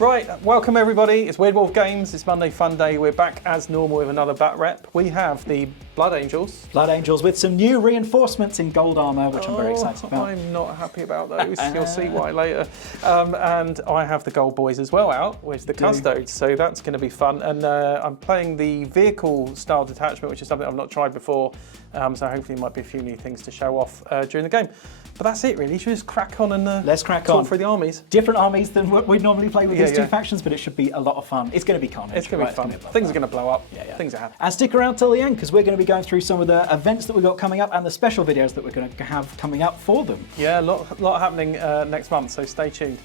Right, welcome everybody. It's Weird Wolf Games. It's Monday Fun Day. We're back as normal with another bat rep. We have the Blood Angels. Blood Angels with some new reinforcements in gold armour, which I'm very excited about. I'm not happy about those. You'll see why later. And I have the Gold Boys as well out with the Custodes, so that's going to be fun. And I'm playing the vehicle style detachment, which is something I've not tried before. So hopefully there might be a few new things to show off during the game. But that's it really. Should we just crack on and let's crack talk on through the armies? Different armies than what we'd normally play with these two factions, but it should be a lot of fun. It's going to be carnage. It's going to be fun. Things are going to blow up. Things are happening. And stick around till the end because we're going to be going through some of the events that we've got coming up and the special videos that we're going to have coming up for them. Yeah, a lot happening next month, so stay tuned.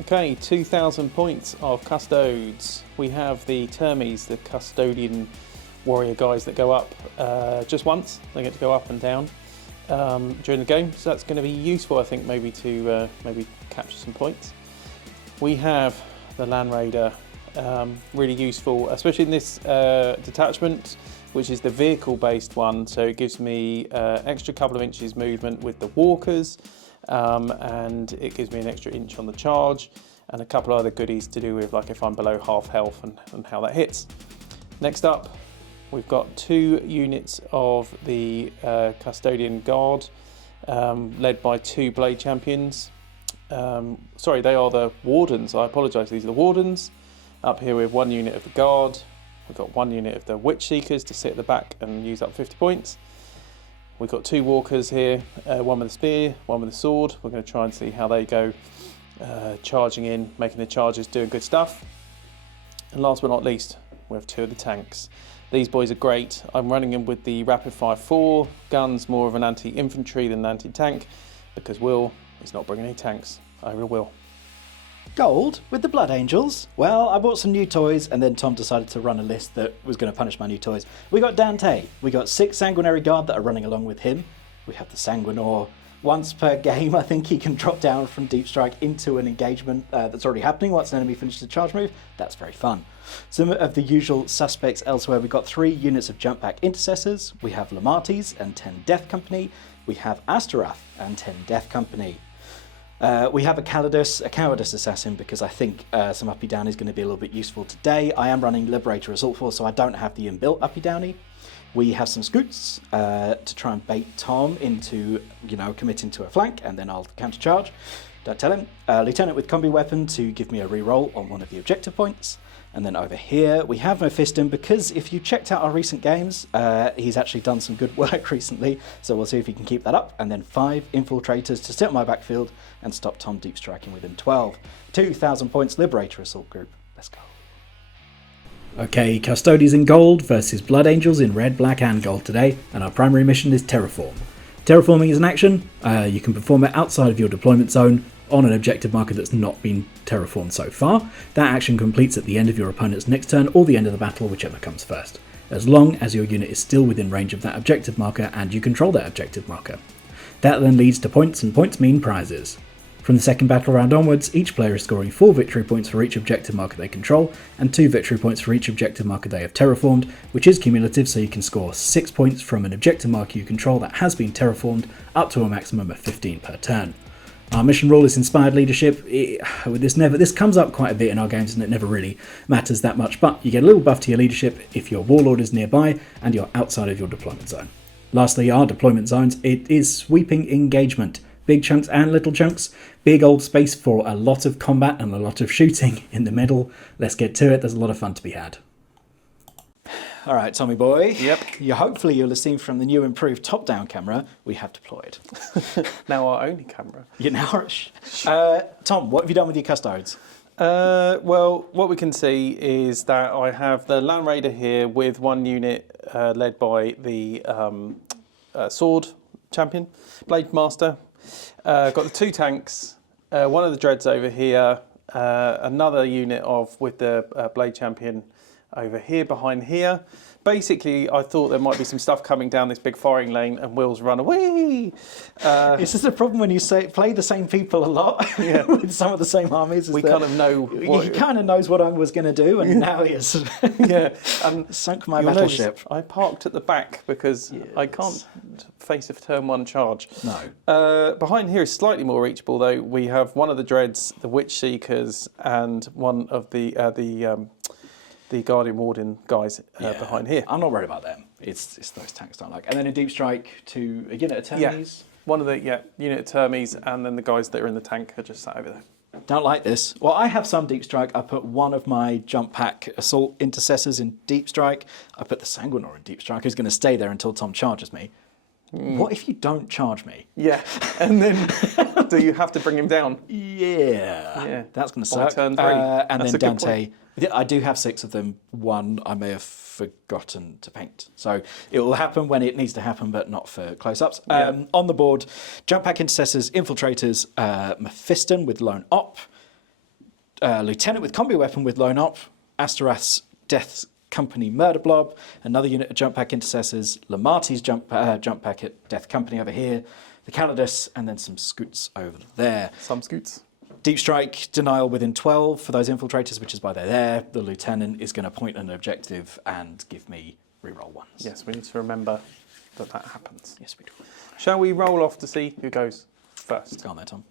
Okay, 2,000 points of Custodes. We have the Termies, the Custodian warrior guys that go up just once. They get to go up and down during the game, so that's going to be useful, I think, maybe to maybe capture some points. We have the Land Raider, really useful, especially in this detachment, which is the vehicle-based one. So it gives me extra couple of inches movement with the walkers, and it gives me an extra inch on the charge, and a couple of other goodies to do with, like, if I'm below half health and how that hits. Next up, we've got 2 units of the Custodian Guard, led by 2 Blade Champions. Sorry, they are the Wardens. I apologise, these are the Wardens. Up here we have 1 unit of the Guard. We've got 1 unit of the Witch Seekers to sit at the back and use up 50 points. We've got 2 Walkers here, one with a spear, one with a sword. We're going to try and see how they go, charging in, making the charges, doing good stuff. And last but not least, we have 2 of the tanks. These boys are great. I'm running them with the Rapid Fire 4 guns, more of an anti-infantry than an anti-tank, because Will is not bringing any tanks over to Will. Gold with the Blood Angels. Well, I bought some new toys and then Tom decided to run a list that was going to punish my new toys. We got Dante. We got 6 Sanguinary Guard that are running along with him. We have the Sanguinor. Once per game, I think he can drop down from deep strike into an engagement that's already happening once an enemy finishes a charge move. That's very fun. Some of the usual suspects elsewhere. We've got 3 units of jump Pack Intercessors. We have Lemartes and 10 Death Company. We have Astorath and 10 Death Company. We have a Cowardice Assassin because I think some uppy down is going to be a little bit useful today. I am running Liberator Assault Force, so I don't have the inbuilt uppy downy. We have some Scoots to try and bait Tom into, committing to a flank, and then I'll countercharge. Don't tell him. Lieutenant with combi weapon to give me a reroll on one of the objective points. And then over here we have Mephiston because if you checked out our recent games, he's actually done some good work recently. So we'll see if he can keep that up. And then 5 infiltrators to sit on my backfield and stop Tom deep striking within 12. 2,000 points Liberator Assault Group. Let's go. Okay, Custodians in gold versus Blood Angels in red, black and gold today, and our primary mission is Terraform. Terraforming is an action. You can perform it outside of your deployment zone on an objective marker that's not been terraformed so far. That action completes at the end of your opponent's next turn or the end of the battle, whichever comes first, as long as your unit is still within range of that objective marker and you control that objective marker. That then leads to points, and points mean prizes. From the second battle round onwards, each player is scoring 4 victory points for each objective marker they control, and 2 victory points for each objective marker they have terraformed, which is cumulative, so you can score 6 points from an objective marker you control that has been terraformed, up to a maximum of 15 per turn. Our mission rule is Inspired Leadership. This comes up quite a bit in our games and it never really matters that much, but you get a little buff to your leadership if your Warlord is nearby and you're outside of your deployment zone. Lastly, our deployment zones. It is sweeping engagement. Big chunks and little chunks. Big old space for a lot of combat and a lot of shooting in the middle. Let's get to it. There's a lot of fun to be had. All right, Tommy boy. Yep. Hopefully you'll have seen from the new improved top-down camera we have deployed. Now our only camera. Tom, what have you done with your Custodes? Well, what we can see is that I have the Land Raider here with 1 unit led by the Sword Champion, Blade Master. Got the 2 tanks, 1 of the Dreads over here, another unit with the Blade Champion, over here, behind here. Basically, I thought there might be some stuff coming down this big firing lane and Will's run away. This is the problem when you play the same people a lot with some of the same armies. We kind of know he kind of knows what I was going to do, and now he has sunk my battleship. I parked at the back because I can't face a turn 1 charge. No. Behind here is slightly more reachable, though. We have one of the Dreads, the Witch Seekers, and one of the Guardian Warden guys behind here. I'm not worried about them. It's those tanks I don't like. And then a deep strike to a unit of Termies. One of the unit of Termies, and then the guys that are in the tank are just sat over there. Don't like this. Well, I have some deep strike. I put one of my jump pack assault intercessors in deep strike. I put the Sanguinor in deep strike, who's going to stay there until Tom charges me. What if you don't charge me? Yeah, and then do you have to bring him down? Yeah. That's going to suck. Turn 3. And then Dante. I do have 6 of them. One I may have forgotten to paint. So it will happen when it needs to happen, but not for close-ups. On the board, Jump Pack Intercessors, Infiltrators, Mephiston with Lone Op, Lieutenant with Combi Weapon with Lone Op, Astorath's Death Company Murder Blob, another unit of Jump Pack Intercessors, Lemartes Jump Pack at Death Company over here, the Calidus, and then some scoots over there. Some scoots. Deep strike, denial within 12 for those infiltrators, which is why they're there. The lieutenant is going to point an objective and give me reroll 1s. Yes, we need to remember that happens. Yes, we do. Shall we roll off to see who goes first? Go on there, Tom.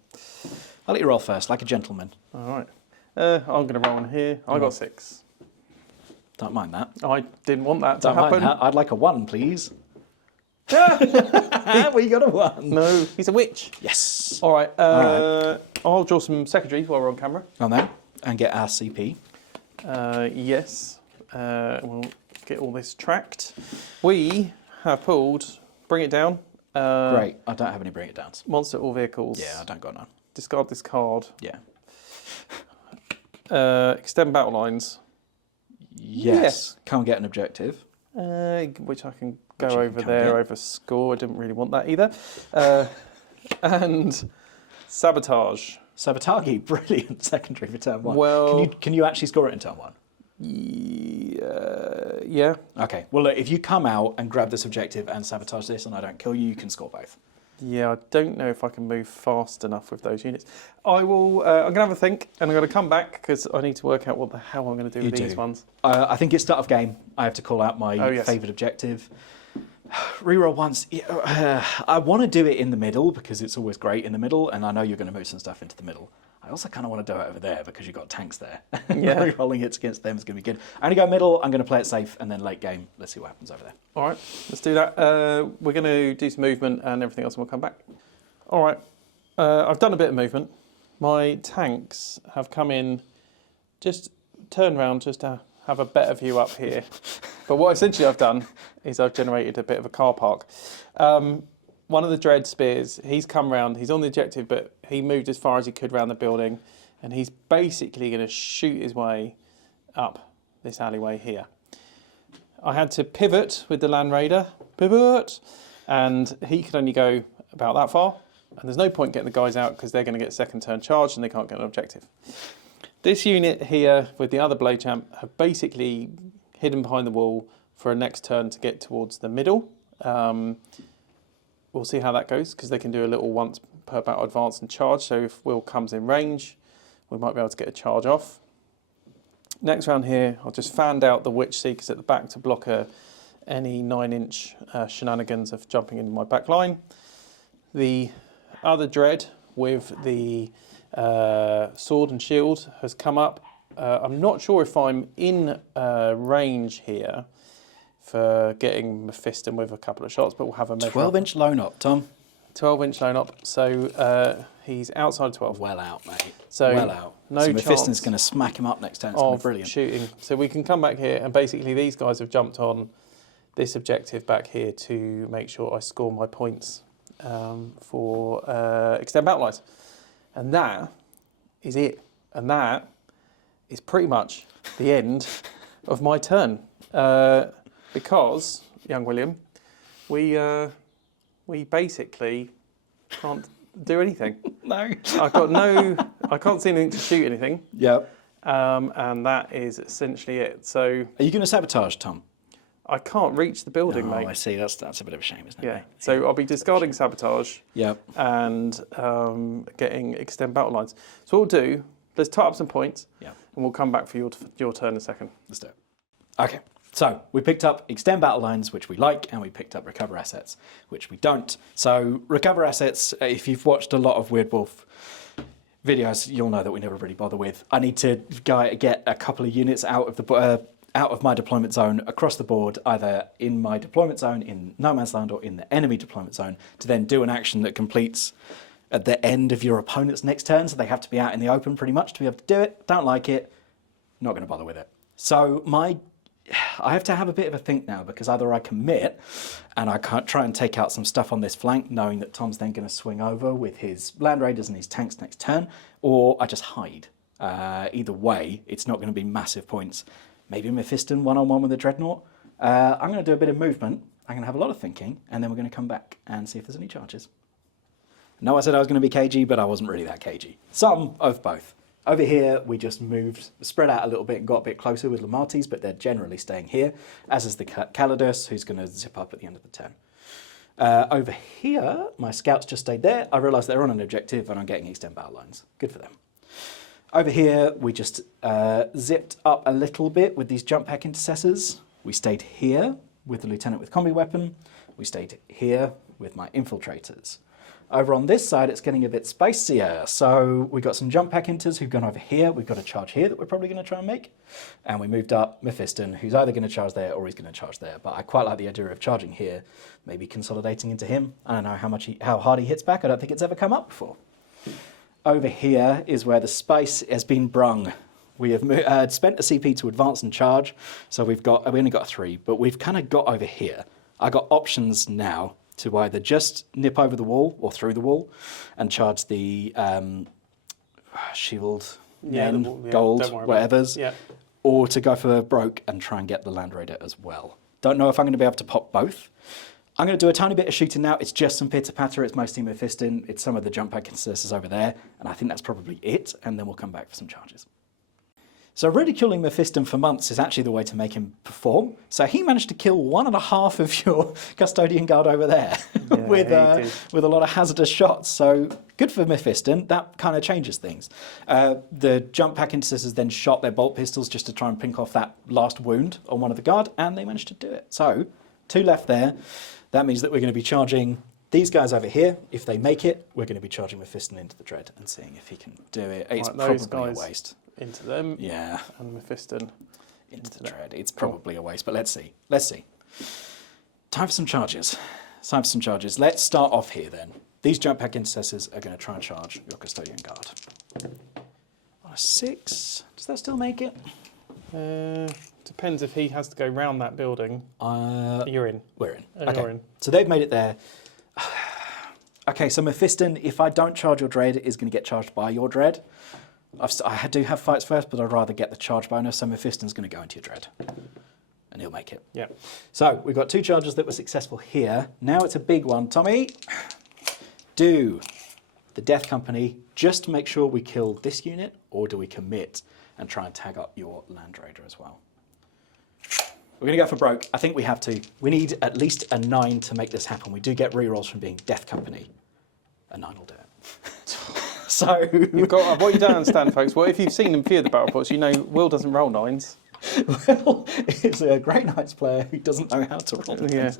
I'll let you roll first, like a gentleman. All right. I'm going to roll in here. I got 6. Don't mind that. I didn't want that to Don't happen. mind that. I'd like a 1, please. We got a 1. No, he's a witch. Yes. All right. I'll draw some secondaries while we're on camera. On there. And get our CP. Yes. We'll get all this tracked. We have pulled Bring It Down. Great. I don't have any Bring It Downs. Monster or vehicles. Yeah, I don't got none. Discard this card. Yeah. Extend battle lines. Yes. Can't get an objective. Which I can go over there, over score. I didn't really want that either. And sabotage. Sabotage, brilliant secondary for turn 1. Well, can you actually score it in turn 1? Yeah. Okay. Well, look, if you come out and grab this objective and sabotage this, and I don't kill you, you can score both. Yeah, I don't know if I can move fast enough with those units. I will. I'm going to have a think, and I'm going to come back because I need to work out what the hell I'm going to do with these ones. I think it's start of game. I have to call out my favoured objective. Reroll 1s. I want to do it in the middle because it's always great in the middle, and I know you're going to move some stuff into the middle. I also kind of want to do it over there because you've got tanks there. Yeah. Rerolling hits against them is going to be good. I'm going to go middle. I'm going to play it safe, and then late game, let's see what happens over there. All right, let's do that. We're going to do some movement and everything else, and we'll come back. All right, I've done a bit of movement. My tanks have come in, just turned around just to have a better view up here. But what essentially I've done is I've generated a bit of a car park. One of the Dread Spears, he's come round, he's on the objective, but he moved as far as he could around the building, and he's basically going to shoot his way up this alleyway here. I had to pivot with the Land Raider, and he could only go about that far, and there's no point getting the guys out because they're going to get second turn charged and they can't get an objective. This unit here with the other Blade Champ have basically hidden behind the wall for a next turn to get towards the middle. We'll see how that goes because they can do a little once per battle advance and charge. So if Will comes in range, we might be able to get a charge off. Next round here, I've just fanned out the Witch Seekers at the back to block any 9-inch shenanigans of jumping into my back line. The other Dread with the sword and shield has come up. I'm not sure if I'm in range here for getting Mephiston with a couple of shots, but we'll have a measure. 12-inch lone up, Tom. 12-inch lone up, so he's outside 12. Well out, mate. So well out. No so chance Mephiston's going to smack him up next turn. It's going to be brilliant. Shooting. So we can come back here, and basically these guys have jumped on this objective back here to make sure I score my points for extend battle lines. And that is it. And that is pretty much the end of my turn. Because, young William, we basically can't do anything. No. I can't see anything to shoot anything. Yep. And that is essentially it. So Are you going to sabotage, Tom? I can't reach the building, Oh, mate. I see. That's a bit of a shame, isn't it? Yeah. mate? So I'll be discarding sabotage. Yep. And getting extend battle lines. So what we'll do, let's tie up some points. Yep. And we'll come back for your turn in a second. Let's do it. Okay. So we picked up extend battle lines, which we like, and we picked up recover assets, which we don't. So recover assets, if you've watched a lot of Weird Wolf videos, you'll know that we never really bother with. I need to get a couple of units out of my deployment zone across the board, either in my deployment zone in no man's land or in the enemy deployment zone, to then do an action that completes at the end of your opponent's next turn. So they have to be out in the open pretty much to be able to do it. Don't like it, not going to bother with it. So I have to have a bit of a think now, because either I commit and I can't try and take out some stuff on this flank, knowing that Tom's then going to swing over with his Land Raiders and his tanks next turn, or I just hide. Either way, it's not going to be massive points. Maybe Mephiston one-on-one with a Dreadnought. I'm going to do a bit of movement. I'm going to have a lot of thinking, and then we're going to come back and see if there's any charges. No, I said I was going to be cagey, but I wasn't really that cagey. Some of both. Over here, we just spread out a little bit and got a bit closer with Lemartes, but they're generally staying here, as is the Calidus, who's going to zip up at the end of the turn. Over here, my scouts just stayed there. I realised they're on an objective, and I'm getting extend battle lines. Good for them. Over here, we just zipped up a little bit with these jump pack intercessors. We stayed here with the lieutenant with combi weapon. We stayed here with my infiltrators. Over on this side, it's getting a bit spicier. So we got some jump pack inters who've gone over here. We've got a charge here that we're probably going to try and make. And we moved up Mephiston, who's either going to charge there or he's going to charge there. But I quite like the idea of charging here, maybe consolidating into him. I don't know how hard he hits back. I don't think it's ever come up before. Over here is where the spice has been brung. We have spent a CP to advance and charge. So we only got 3, but we've kind of got over here. I got options now to either just nip over the wall or through the wall and charge the shield, gold, whatevers, or to go for broke and try and get the Land Raider as well. Don't know if I'm going to be able to pop both. I'm going to do a tiny bit of shooting now. It's just some pitter-patter. It's mostly Mephiston. It's some of the jump pack intercessors over there, and I think that's probably it, and then we'll come back for some charges. So ridiculing Mephiston for months is actually the way to make him perform. So he managed to kill 1.5 of your Custodian Guard over there with a lot of hazardous shots. So good for Mephiston. That kind of changes things. The jump pack intercessors then shot their bolt pistols just to try and pink off that last wound on one of the guard, and they managed to do it. So 2 left there. That means that we're going to be charging these guys over here. If they make it, we're going to be charging Mephiston into the Dread and seeing if he can do it. It's probably a waste. Into them. Yeah. And Mephiston into the Dread. It's probably a waste, but let's see. Let's see. Time for some charges. Let's start off here then. These jump pack intercessors are going to try and charge your Custodian Guard. On a 6, does that still make it? Depends if he has to go round that building. You're in. We're in. Okay. You're in. So they've made it there. Okay, so Mephiston, if I don't charge your Dread, is going to get charged by your Dread. I do have fights first, but I'd rather get the charge bonus, so Mephiston's going to go into your Dread. And he'll make it. Yeah. So we've got 2 charges that were successful here. Now it's a big one. Tommy, do the Death Company just to make sure we kill this unit, or do we commit and try and tag up your Land Raider as well? We're going to go for broke. I think we have to. We need at least a 9 to make this happen. We do get rerolls from being Death Company. A 9 will do it. So what you don't understand, folks. Well, if you've seen a few of the battle reports, you know Will doesn't roll 9s. Well, it's a Grey Knights player who doesn't know how to roll 9s.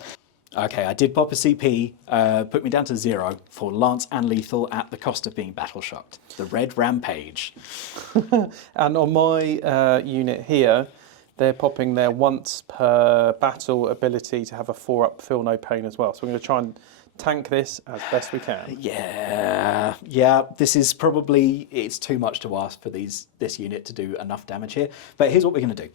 Okay, I did pop a CP, put me down to 0 for Lance and Lethal at the cost of being battle shocked. The Red Rampage. And on my unit here, they're popping their once per battle ability to have a 4-up feel no pain as well. So we're going to try and tank this as best we can. Yeah. This is probably, it's too much to ask for this unit to do enough damage here. But here's what we're going to do.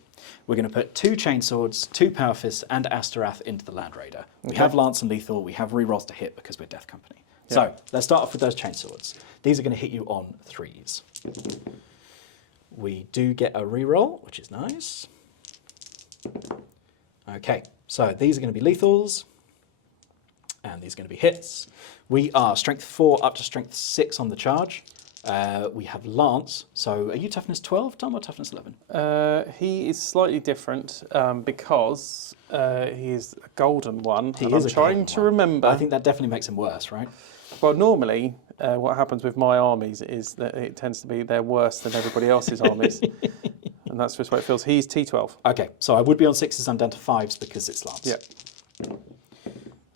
We're going to put 2 Chainswords, 2 Power Fists, and Astorath into the Land Raider. We have Lance and Lethal. We have rerolls to hit because we're Death Company. Yeah. So let's start off with those Chainswords. These are going to hit you on 3s. We do get a reroll, which is nice. Okay, so these are going to be lethals. And these are going to be hits. We are strength 4 up to strength 6 on the charge. We have Lance. So are you toughness 12, Tom, or toughness 11? He is slightly different because he is a golden one. He and is I'm a trying golden to one. remember. I think that definitely makes him worse, right? Well, normally what happens with my armies is that it tends to be they're worse than everybody else's armies. And that's just what it feels. He's T12. Okay, so I would be on 6s, I'm down to 5s because it's Lance. Yeah.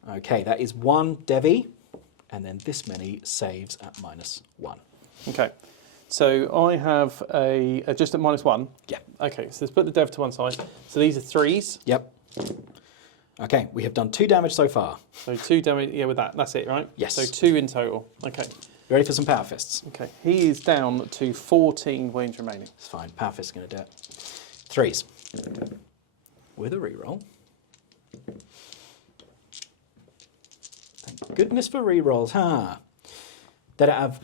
Okay, that is 1 Devi, and then this many saves at -1. Okay. So I have just at -1. Yeah. Okay, so let's put the dev to one side. So these are 3s. Yep. Okay, we have done 2 damage so far. So 2 damage, yeah, with that. That's it, right? Yes. So 2 in total. Okay. Ready for some power fists? Okay. He is down to 14 wounds remaining. It's fine, power fist's going to do it. 3s. With a reroll. Thank goodness for rerolls, huh? Then I have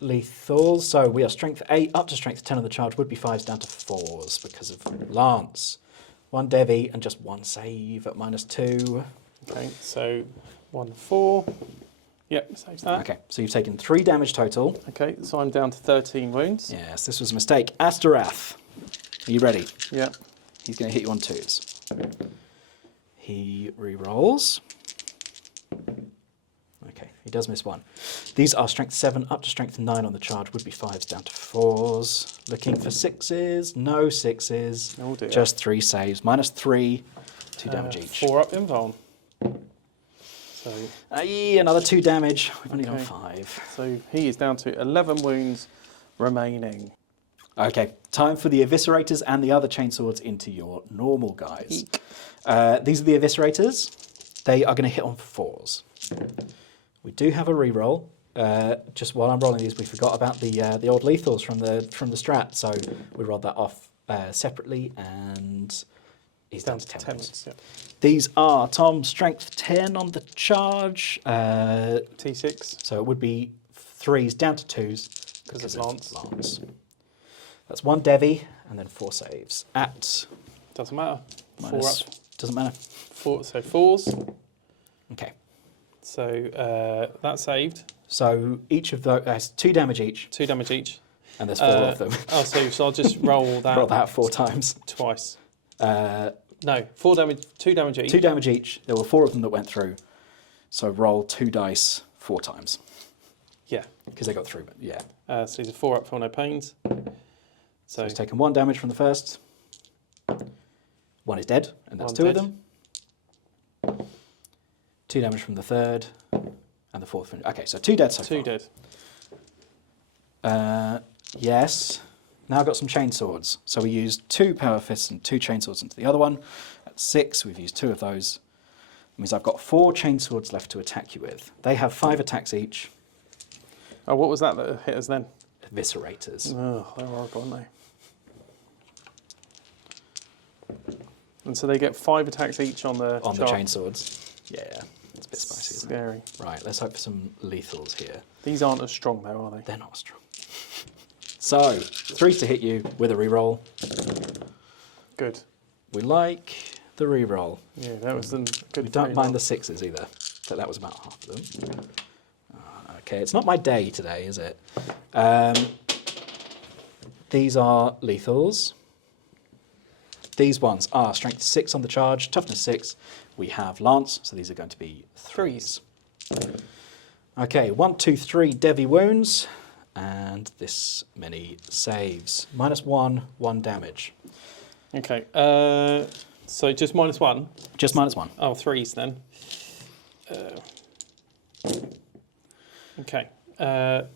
lethals, so we are strength 8 up to strength 10 on the charge, would be 5s down to 4s because of Lance. 1 Devi and just 1 save at -2. Okay, so 1, 4. Yep, saves that. Okay, so you've taken 3 damage total. Okay, so I'm down to 13 wounds. Yes, this was a mistake. Astorath, are you ready? Yeah. He's going to hit you on 2s. He re-rolls. Okay, he does miss 1. These are strength 7 up to strength 9 on the charge, would be 5s down to 4s. Looking for 6s, no 6s. Oh dear. Just 3 saves, -3, 2 damage each. 4 up invuln. So, Aye, another 2 damage. We've only done Okay. 5. so he is down to 11 wounds remaining. Okay, time for the Eviscerators and the other chainswords into your normal guys. These are the Eviscerators. They are going to hit on 4s. We do have a reroll. Just while I'm rolling these, we forgot about the old lethals from the strat, so we rolled that off separately, and he's down to 10 wounds. wounds, yeah. These are Tom strength 10 on the charge, T6. so it would be 3s down to 2s Because of Lance. That's 1 Devi and then 4 saves at Doesn't matter. 4 minus, up. doesn't matter. 4, so 4s. Okay, So that's saved. so each of those has 2 damage each, 2 damage each. and there's 4 of them. Oh, so I'll just roll that. Roll that 4 times. Twice. Uh, No, 4 damage, 2 damage each. 2 damage each. There were 4 of them that went through. So roll 2 dice 4 times Yeah. because they got through. But yeah, So these are 4 up for no pains. so So he's taken 1 damage from the first. 1 is dead, and that's 2 One of dead. them. 2 damage from the third, and the fourth. Okay, so 2 dead so 2 far. dead. Yes. Now I've got some chainswords. So we used 2 power fists and 2 chainswords into the other one. At 6, we've used 2 of those. That means I've got 4 chainswords left to attack you with. They have 5 attacks each. Oh, what was that hit us then? Eviscerators. Oh, they're horrible, aren't they? And so they get 5 attacks each on the On the chart. chainswords. Yeah, it's a bit spicy, isn't it? Scary. Right, let's hope for some lethals here. These aren't as strong though, are they? They're not strong. So, 3s to hit you with a reroll. Good. We like the reroll. Yeah, that was them good. We don't very mind well. the 6s either, but that was about half of them. Okay, it's not my day today, is it? These are lethals. These ones are strength 6 on the charge, toughness 6. We have Lance, so these are going to be 3s. Okay, 1, 2, 3 Devi wounds, and this many saves. -1, 1 damage. Okay. So just -1. Just -1. Oh, 3s then. Okay.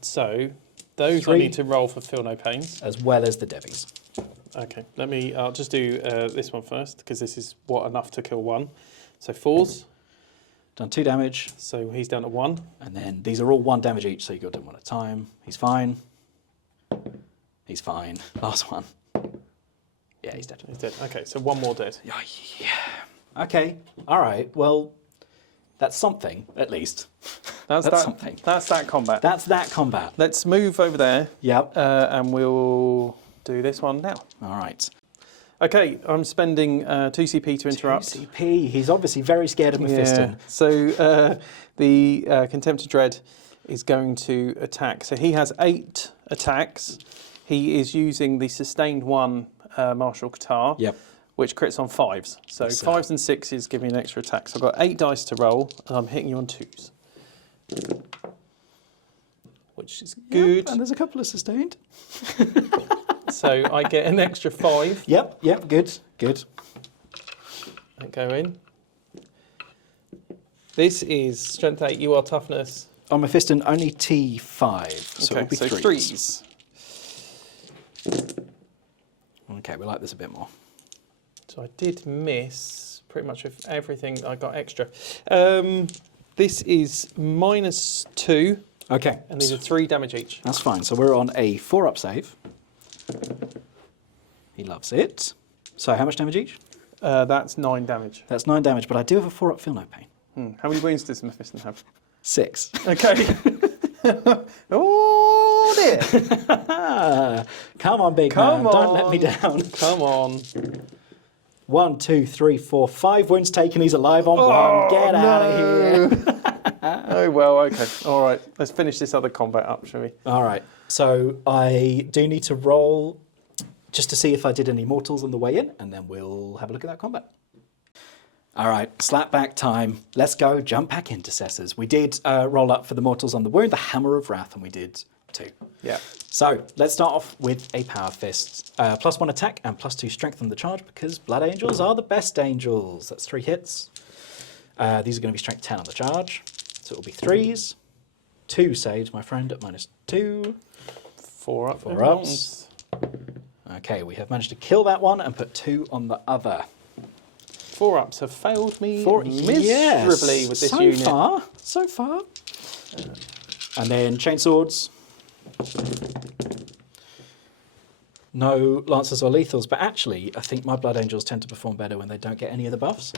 So those 3. I need to roll for feel no pains. As well as the Devis. Okay. I'll just do this one first because this is enough to kill 1. So 4s. Done 2 damage, So he's down to 1. and then these are all 1 damage each, so you got to do them one at a time. He's fine. He's fine. Last one. Yeah, he's dead. He's dead. Okay. So 1 more dead. Yeah. Okay. All right. Well, that's something, at least. That's something. That's that combat. That's that combat. Let's move over there. Yep. And we'll do this one now. All right. Okay, I'm spending 2 CP to interrupt. CP. He's obviously very scared of Mephiston. Yeah. So the Contempt of Dread is going to attack. So he has 8 attacks. He is using the sustained 1 martial guitar, which crits on 5s. So 5s and 6s give me an extra attack. So I've got 8 dice to roll, and I'm hitting you on 2s. Which is good. Yep, and there's a couple of sustained. So I get an extra 5. Yep, good. And go in. This is strength 8, you are toughness. On Mephiston, only T5, so it'll be so 3s. 3s. Okay, we like this a bit more. So I did miss pretty much with everything I got extra. This is -2. Okay. And these are 3 damage each. That's fine. So we're on a 4-up save. He loves it. So how much damage each? That's 9 damage. That's 9 damage, but I do have a 4-up feel no pain. How many wounds does Mephiston have? 6. Okay. Oh dear. Come on, big man. Don't let me down. Come on. 1, 2, 3, 4, 5 wounds taken. He's alive on 1. Get out of here. Oh, well, okay. All right. Let's finish this other combat up, shall we? All right. So I do need to roll just to see if I did any mortals on the way in, and then we'll have a look at that combat. All right, slap back time. Let's go, jump Pack Intercessors. We did roll up for the mortals on the wound, the Hammer of Wrath, and we did 2. Yeah. So let's start off with a Power Fist. +1 attack and +2 strength on the charge because Blood Angels are the best angels. That's 3 hits. These are going to be strength 10 on the charge. So it will be 3s. 2 saves, my friend, at -2. 4 up. 4 ups. Okay, we have managed to kill that one and put 2 on the other. 4 ups have failed me miserably with this unit. So far. And then chainswords. No lancers or lethals, but actually, I think my Blood Angels tend to perform better when they don't get any of the buffs.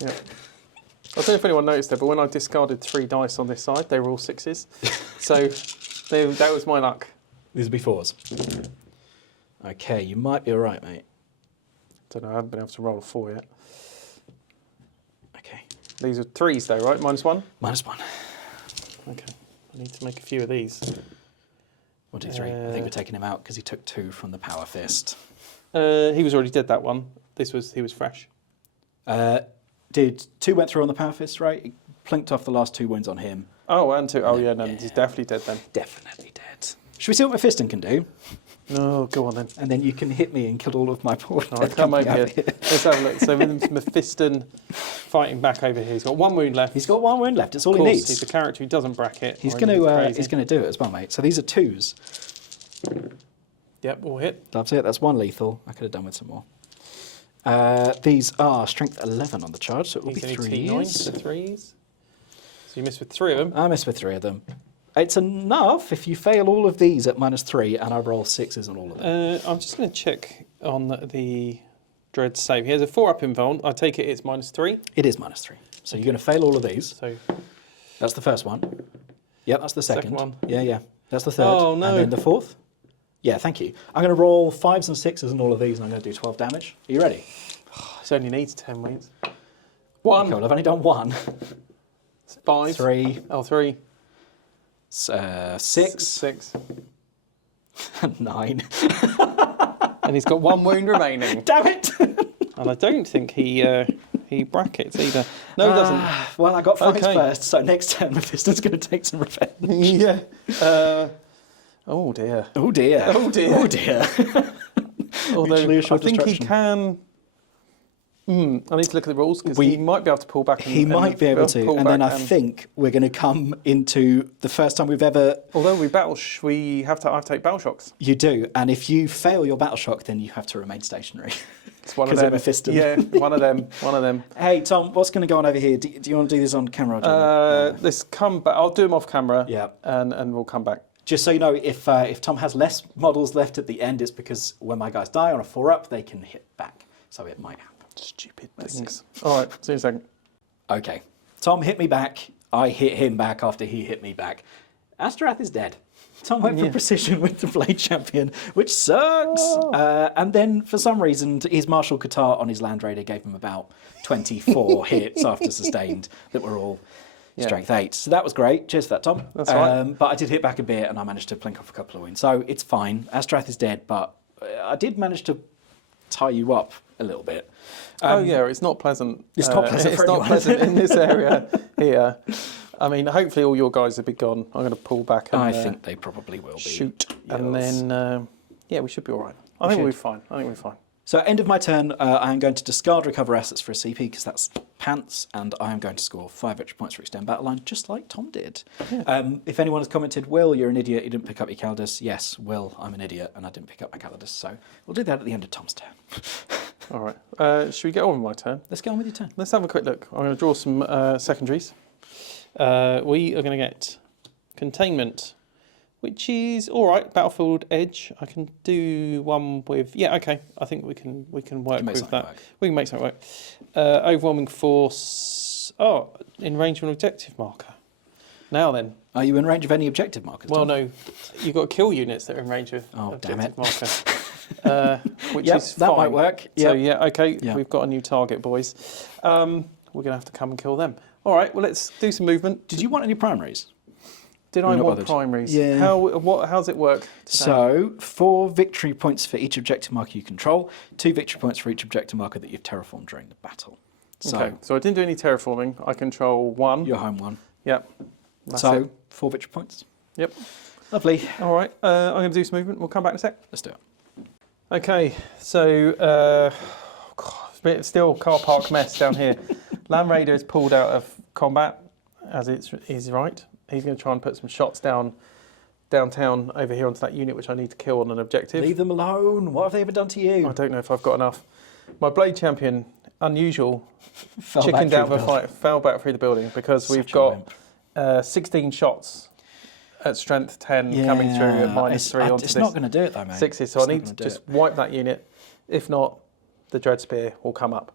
Yeah. I don't know if anyone noticed it, but when I discarded 3 dice on this side, they were all 6s. So that was my luck. These will be 4s. Okay, you might be all right, mate. Don't know, I haven't been able to roll a 4 yet. Okay. These are 3s though, right? -1? -1. Okay. I need to make a few of these. 1, 2, 3. I think we're taking him out because he took 2 from the Power Fist. He was already dead, that one. He was fresh. Did 2 went through on the Power Fist, right? He plinked off the last 2 wounds on him. Oh, and 2. Oh, yeah, no, he's definitely dead then. Definitely dead. Should we see what Mephiston can do? No, go on then. And then you can hit me and kill all of my poor All right, come over here. Let's have a look. So Mephiston fighting back over here. He's got 1 wound left. He's got 1 wound left. It's all he needs. He's a character who doesn't bracket. He's going to do it as well, mate. So these are 2s. Yep, all hit. That's it. That's 1 lethal. I could have done with some more. These are strength 11 on the charge, so it will be 3s. T9 for 3s. So you missed with 3 of them. I missed with 3 of them. It's enough if you fail all of these at -3 and I roll 6s on all of them. I'm just going to check on the Dread save. He has a 4-up invuln. I take it it's -3. It is -3. So you're going to fail all of these. So that's the first one. Yep, that's the second one. Yeah. That's the third. Oh, no. And then the 4th. Yeah, thank you. I'm going to roll 5s and 6s on all of these and I'm going to do 12 damage. Are you ready? It only needs 10 wounds. 1. Okay, well, I've only done 1. 5. 3. Oh, 3. 6. 6. 9. And he's got 1 wound remaining. Damn it! And I don't think he brackets either. No, he doesn't. Well, I got 5s first, so next turn Mephiston's going to take some revenge. Yeah. Oh dear. Oh dear. Oh dear. Oh dear. Although I think he can. I need to look at the rules because he might be able to pull back. He might be able to, and then I think we're going to come into the first time we've ever. Although we have to take battle shocks. You do, and if you fail your battle shock, then you have to remain stationary. It's one of them. Mephiston. Yeah, one of them. One of them. Hey Tom, what's going to go on over here? Do you want to do this on camera? Let's come back. I'll do them off camera. Yeah, and we'll come back. Just so you know, if Tom has less models left at the end, it's because when my guys die on a 4-up, they can hit back. So it might happen. Stupid things. All right, see you in a second. Okay, Tom hit me back. I hit him back after he hit me back. Astorath is dead. Tom went for precision with the Blade Champion, which sucks. And then, for some reason, his Martial Guitar on his Land Raider gave him about 24 hits after sustained that were all Yeah. Strength 8. So that was great. Cheers for that, Tom. That's right. But I did hit back a bit, and I managed to blink off a couple of wounds. So it's fine. Astorath is dead, but I did manage to tie you up a little bit. Oh yeah, it's not pleasant. It's not pleasant It's for not anyone. pleasant in this area here. I mean, hopefully all your guys will be gone. I'm going to pull back and I think they probably will be. shoot, Yes. and then yeah, we should be all right. I think we'll be fine. I think we'll be fine. So end of my turn, I am going to discard recover assets for a CP because that's pants, and I am going to score 5 victory points for extend battle line, just like Tom did. Yeah. If anyone has commented, Will, you're an idiot, you didn't pick up your Caldas. Yes, Will, I'm an idiot, and I didn't pick up my Caldas. So we'll do that at the end of Tom's turn. All right. Should we get on with my turn? Let's get on with your turn. Let's have a quick look. I'm going to draw some secondaries. We are going to get containment, which is all right. Battlefield edge. I can do one with okay. I think we can work make with something that. work. We can make something work. Overwhelming force. Oh, in range of an objective marker. Now then. Are you in range of any objective markers? Well, Tom? no. You've got to kill units that are in range of Oh, damn objective it. marker. Which Yep, is that fine. might work. So Yep. okay, Yep. we've got a new target, boys. We're going to have to come and kill them. All right. Well, let's do some movement. Did you want any primaries? Did You're I not want bothered. primaries? Yeah. How's it work today? So 4 victory points for each objective marker you control, 2 victory points for each objective marker that you've terraformed during the battle. So okay. So I didn't do any terraforming. I control 1. your home one. Yep. That's So it. 4 victory points. Yep. Lovely. All right. I'm going to do some movement. We'll come back in a sec. Let's do it. Okay. So it's a bit still car park mess down here. Land Raider is pulled out of combat, as is right. He's going to try and put some shots downtown over here onto that unit, which I need to kill on an objective. Leave them alone. What have they ever done to you? I don't know if I've got enough. My Blade Champion, unusual, Fell back chickened through out the of a building. fight, fell back through the building because Such we've a got wimp. 16 shots at strength 10 coming through at -3 onto It's this not going to do it though, mate. 60. So It's I not need to gonna do just it. wipe that unit. If not, the Dread Spear will come up.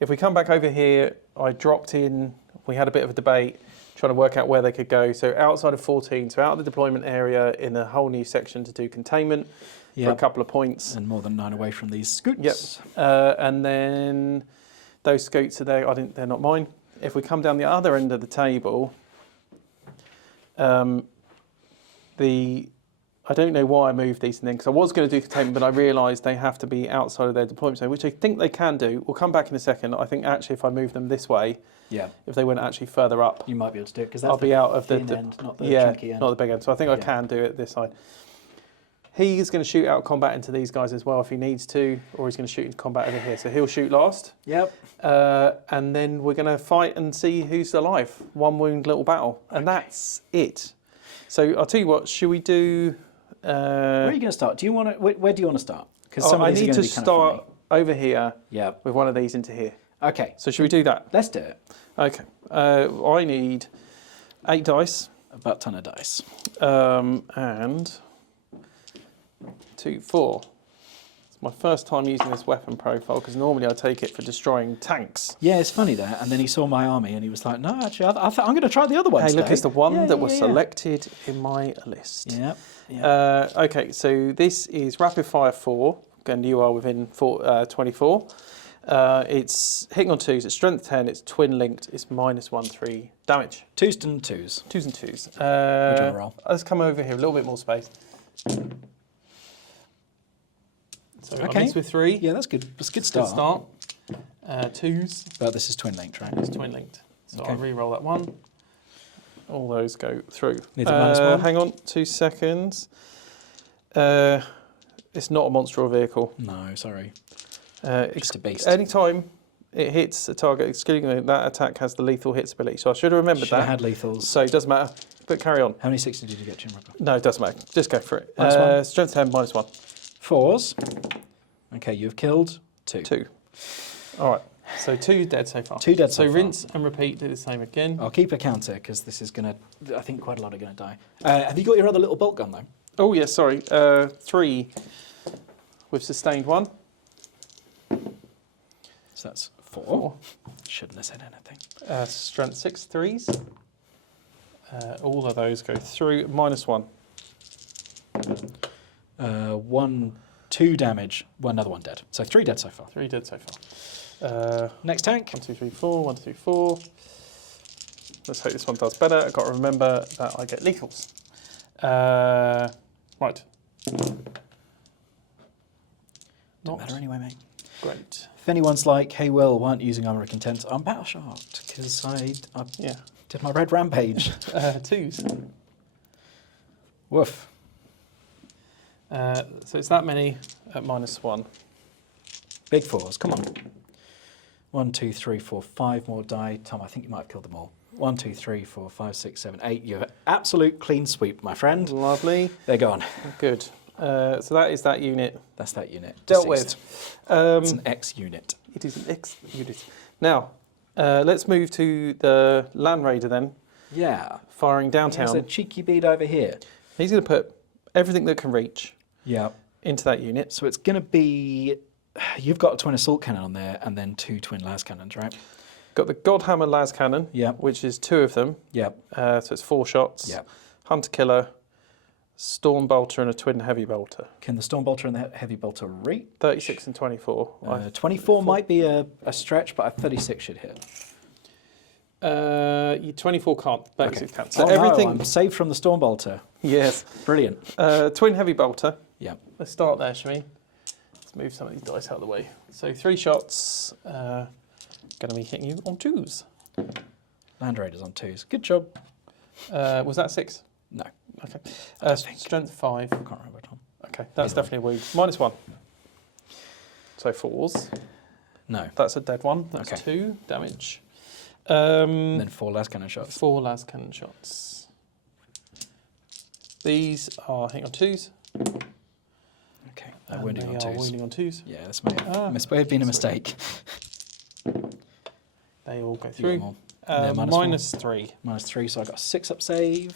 If we come back over here, I dropped in, we had a bit of a debate trying to work out where they could go. So outside of 14, so out of the deployment area in a whole new section to do containment for a Yep. couple of points. And more than 9 away from these scoots. Yep. And then those scoots are there. They're not mine. If we come down the other end of the table, I don't know why I moved these things. I was going to do containment, but I realised they have to be outside of their deployment zone, which I think they can do. We'll come back in a second. I think actually if I move them this way, Yeah. if they went actually further up, You might be able to do it because that's I'll be out of the thin end, not the yeah, chunky end. not the big end. So I think I Yeah. can do it this side. He's going to shoot out combat into these guys as well if he needs to, or he's going to shoot into combat over here. So he'll shoot last. Yep. And then we're going to fight and see who's alive. One wound, little battle. And that's it. So I'll tell you what, should we do... Where are you going to start? Do you want to? Where do you want to start? Because I need to start over here Yeah. with one of these into here. Okay. So should we do that? Let's do it. Okay. I need 8 dice A butt ton of dice. and 2, 4. It's my first time using this weapon profile because normally I take it for destroying tanks. Yeah, it's funny that. And then he saw my army and he was like, "No, actually, I'm going to try the other one." Hey, look, today." it's the one Yeah, that yeah, was yeah. selected in my list. Yeah. Yeah. Okay, so this is rapid fire 4, and you are within 24. It's hitting on 2s, it's strength 10, it's twin linked, it's -1/3 damage. 2s and 2s. 2s and 2s. Which one roll? Let's come over here, a little bit more space. So Okay. I missed with 3. Yeah, that's good. That's a good Good start. start. 2s, But this is twin linked, right? it's twin linked. So Okay. I'll re-roll that one. All those go through. Needs a -1. Hang on, 2 seconds. It's not a monster vehicle. No, sorry. Just a beast. Anytime it hits a target, excluding that attack has the lethal hits ability. So I should have remembered Should have that. had lethals. So it doesn't matter. But carry on. How many 60 did you get, Jim Rocker? No, it doesn't matter. Just go for it. -1? Strength 10, -1. 4s. Okay, you've killed 2. 2. All right. So 2 dead so far. 2 dead so So far. rinse and repeat. Do the same again. I'll keep a counter because this is going to. I think quite a lot are going to die. Have you got your other little bolt gun though? Oh yeah, sorry. 3 with sustained 1. So that's 4. 4. Shouldn't have said anything. Strength 6 3s. All of those go through. -1. 1, 2 damage. Another 1 dead. So 3 dead so far. 3 dead so far. Next tank. 1, 2, 3, 4. 1, 2, 3, 4. Let's hope this one does better. I've got to remember that I get lethals. Right. Don't matter anyway, mate. Great. If anyone's like, hey, Will, why aren't you using Armour of Content? I'm battle shocked because I did my red rampage. 2s. Woof. So it's that many at -1. Big 4s, come on. 1, 2, 3, 4, 5 more die. Tom, I think you might have killed them all. 1, 2, 3, 4, 5, 6, 7, 8. You're absolute clean sweep, my friend. Lovely. They're gone. Good. So that is that unit. That's that unit. Dealt Deceased. with. It's an X unit. It is an X unit. Now, let's move to the Land Raider then, Yeah. firing There's downtown. a cheeky bead over here. He's going to put everything that can reach Yeah. into that unit. So it's going to be... You've got a twin assault cannon on there and then 2 twin las cannons, right? Got the Godhammer Las Cannon, Yep. which is 2 of them. Yep. So it's 4 shots. Yep. Hunter Killer, Storm Bolter and a Twin Heavy Bolter. Can the Storm Bolter and the Heavy Bolter reach? 36 and 24. 24 might be a stretch, but a 36 should hit. You 24 can't. 36 can't. So So everything. I'm saved from the Storm Bolter. Yes. Brilliant. Twin Heavy Bolter. Yeah. Let's start there, shall we? Let's move some of these dice out of the way. So 3 shots. Going to be hitting you on 2s. Land Raiders on 2s. Good job. Was that 6? No. Okay. Strength 5. I can't remember, Tom. Okay, that's definitely a weed. -1. So 4s. No. That's a dead one. That's Okay. 2 damage. And then 4 las cannon shots. 4 las cannon shots. These are hitting on 2s. Okay. And Wounding they on are 2s. wounding on 2s. Yeah, this may have been a mistake. They all go You got through. them all. And they're -3. -3, so I got a 6 up save.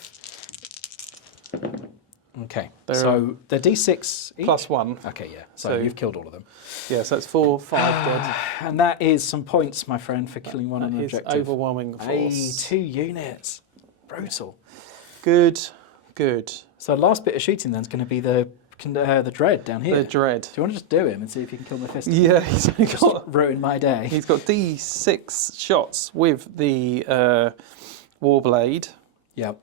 Okay. They're- So they're D6 each? +1. Okay, yeah. So, So- you've killed all of them. Yeah, so it's 4, 5 dead. And that is some points, my friend, for killing one on That an is objective. overwhelming Hey, force. 2 units. Brutal. Good, good. So last bit of shooting then is going to be the Dread down here. The Dread. Do you want to just do him and see if you can kill Mephiston? Yeah, he's only got Ruin my day. he's got D6 shots with the Warblade. Yep.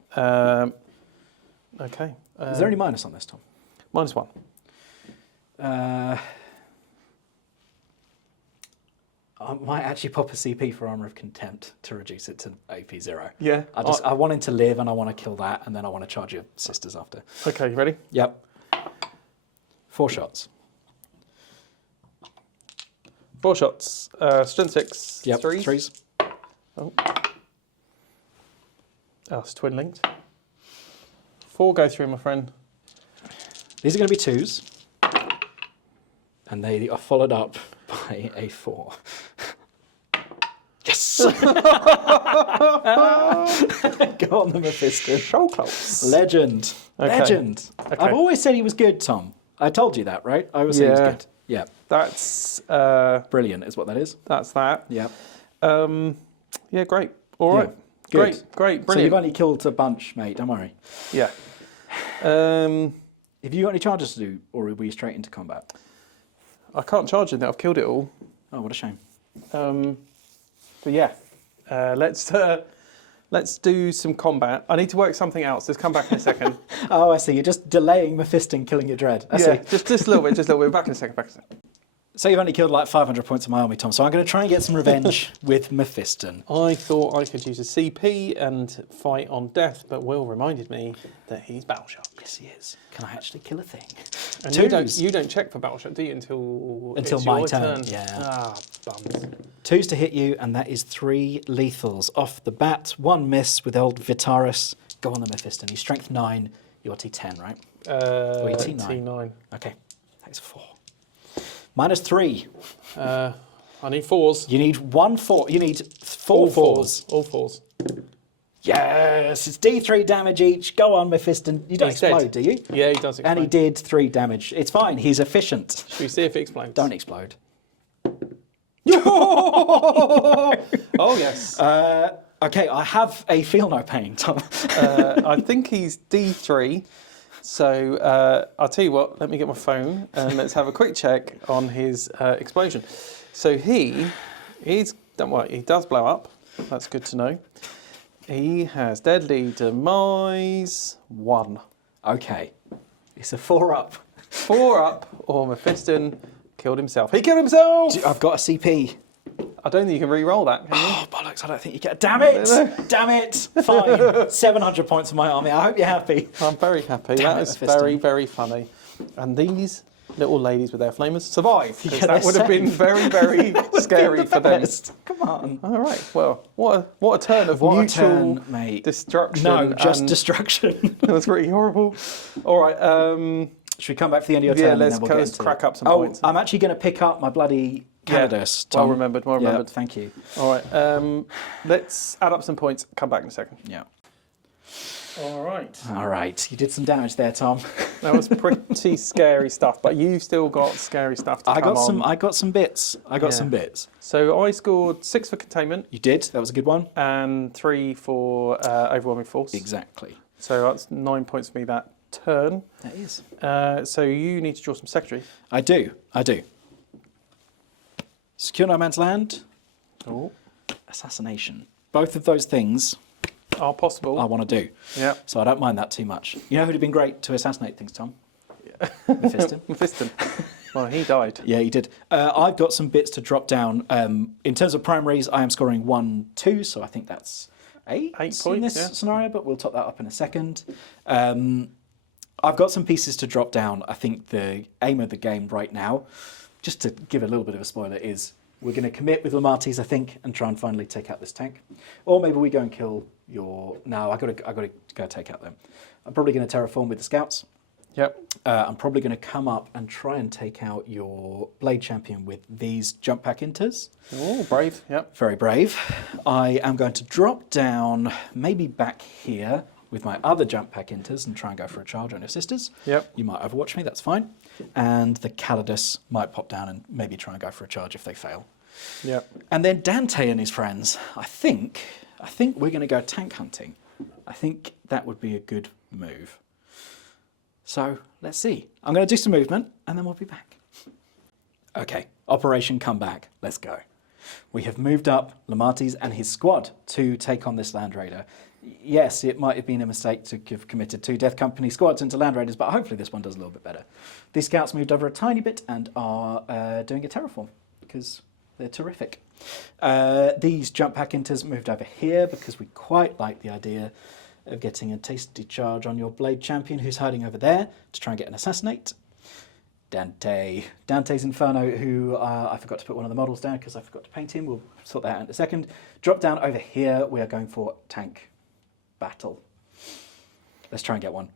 Okay. Is there any minus on this, Tom? -1. I might actually pop a CP for Armour of Contempt to reduce it to AP 0. Yeah. I want him to live and I want to kill that and then I want to charge your sisters after. Okay, you ready? Yep. 4 shots. 4 shots. Strength 6. Yep. 3s. 3s. Oh, it's twin linked. 4 go through, my friend. These are going to be 2s. And they are followed up by a 4. Yes! Go on, the Mephiston. So close. Legend. Okay. Legend. Okay. I've always said he was good, Tom. I told you that, right? I always said he was Yeah. good. Yeah. That's Brilliant is what that is. that's that. Yeah. Yeah, great. All Yeah, right. good. Great, So brilliant. you've only killed a bunch, mate. Don't worry. Yeah. Have you got any charges to do, or are we straight into combat? I can't charge it now. I've killed it all. Oh, what a shame. But yeah, let's do some combat. I need to work something else. Let's come back in a second. Oh, I see. You're just delaying Mephiston killing your Dread. I Yeah, see. just a little bit. Just a little bit. Back in a second. So you've only killed like 500 points of my army, Tom. So I'm going to try and get some revenge with Mephiston. I thought I could use a CP and fight on death, but Will reminded me that he's battle shock. Yes, he is. Can I actually kill a thing? And Twos. you don't check for battle shock, do you, until Until it's my your turn, yeah. Ah, bums. 2s to hit you, and that is 3 lethals off the bat. 1 miss with old Vitaris. Go on the Mephiston. He's strength 9. You're T10, right? Or T9. T9. Okay. That is 4. -3. I need 4s. You need 1 4. You need 4 4s. All 4s. Yes, it's D3 damage each. Go on, Mephiston. You don't He's dead. explode, do you? Yeah, he does explode. And he did 3 damage. It's fine. He's efficient. Should we see if it explodes? Don't explode. Oh, yes. Okay, I have a feel no pain, Tom. I think he's D3. So I'll tell you what, let me get my phone and let's have a quick check on his explosion. So he's, don't worry, he does blow up. That's good to know. He has Deadly Demise 1. Okay. It's a 4-up. 4 up, or Mephiston killed himself. He killed himself! I've got a CP. I don't think you can re-roll that, can you? Oh, bollocks, I don't think you can. Damn it! Damn it! Fine. 700 points for my army. I hope you're happy. I'm very happy. Damn That it, is Mephiston. very, very funny. And these little ladies with their flamers survived. 'Cause Yeah, that they're would have been safe. very, very scary for them. Come on. All right. Well, what a turn of What a mutual turn, mate. destruction. No, just and destruction. That was pretty horrible. All right. Should we come back for the end of your Yeah, turn? let's and then we'll let's get into crack it? up some Oh, points. I'm actually going to pick up my bloody Custodes. Well Tom. remembered. Well Yeah, remembered. thank you. All right. Let's add up some points. Come back in a second. Yeah. All right. All right. You did some damage there, Tom. That was pretty scary stuff, but you've still got scary stuff to I come got some. on. I got some bits. Yeah. Some bits. So I scored 6 for containment You did. That was a good one. and 3 for overwhelming force. Exactly. So that's 9 points for me that turn. That is. So you need to draw some secretary. I do. Secure no man's land. Oh. Assassination. Both of those things Are possible. I want to do. Yeah. So I don't mind that too much. You know who'd have been great to assassinate things, Tom? Mephiston. Mephiston. Well, he died. Yeah, he did. I've got some bits to drop down. In terms of primaries, I am scoring 1, 2, so I think that's 8 8 in this points, yeah. scenario, but we'll top that up in a second. I've got some pieces to drop down. I think the aim of the game right now, just to give a little bit of a spoiler, is we're going to commit with Lemartes, I think, and try and finally take out this tank. Or maybe we go and kill your... No, I've got to go take out them. I'm probably going to terraform with the scouts. Yep. I'm probably going to come up and try and take out your Blade Champion with these jump pack inters. Oh, brave. Yep. Very brave. I am going to drop down maybe back here with my other jump pack inters and try and go for a charge on your sisters. Yep. You might overwatch me, that's fine. And the Custodes might pop down and maybe try and go for a charge if they fail. Yep. And then Dante and his friends, I think we're going to go tank hunting. I think that would be a good move. So let's see. I'm going to do some movement and then we'll be back. Okay, Operation Comeback. Let's go. We have moved up Lemartes and his squad to take on this Land Raider. Yes, it might have been a mistake to have committed 2 Death Company squads into Land Raiders, but hopefully this one does a little bit better. These scouts moved over a tiny bit and are doing a terraform because they're terrific. These jump pack inters moved over here because we quite like the idea of getting a tasty charge on your Blade Champion who's hiding over there to try and get an assassinate. Dante's Inferno, who I forgot to put one of the models down because I forgot to paint him. We'll sort that out in a second. Drop down over here. We are going for tank battle. Let's try and get one.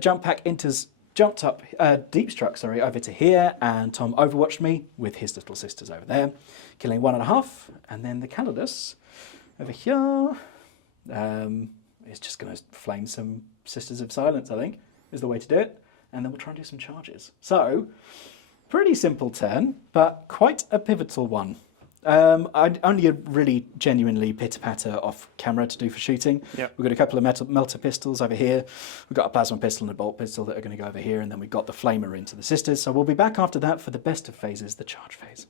Jump pack inters jumped up, deep struck, sorry, over to here, and Tom overwatched me with his little sisters over there, killing 1.5, and then the Custodes over here is just going to flame some Sisters of Silence, I think, is the way to do it. And then we'll try and do some charges. So, pretty simple turn, but quite a pivotal one. I only a really genuinely pitter-patter off camera to do for shooting. Yep. We've got a couple of melter pistols over here. We've got a plasma pistol and a bolt pistol that are going to go over here, and then we've got the flamer into the Sisters. So we'll be back after that for the best of phases, the charge phase.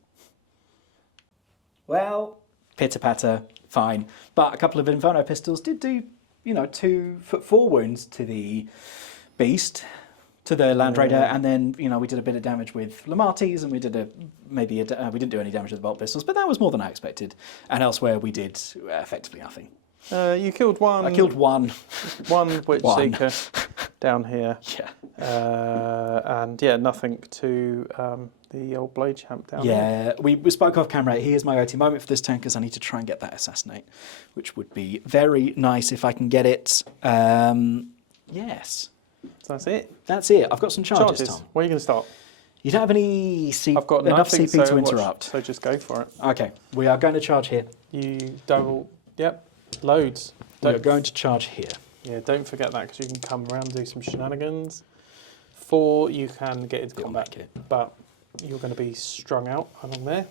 Well, pitter-patter, fine. But a couple of Inferno pistols did do, 2 foot 4 wounds to the beast, to the Land Raider, and then we did a bit of damage with Lemartes, and we did we didn't do any damage with the bolt pistols, but that was more than I expected. And elsewhere we did effectively nothing. You killed one. I killed one. One Witch One. Seeker down here. Yeah. And yeah, nothing to the old Blade Champ down here. Yeah, we spoke off camera. Here's my OT moment for this turn because I need to try and get that assassinate, which would be very nice if I can get it. Yes. So that's it. That's it. I've got some charges, Tom. Where are you going to start? You don't have any I've got enough nothing, CP so to interrupt. So just go for it. Okay, we are going to charge here. You double. Yep. Loads. We are Don't- going to charge here. Yeah, don't forget that because you can come around and do some shenanigans. 4, you can get into combat, make it. but you're going to be strung out along there.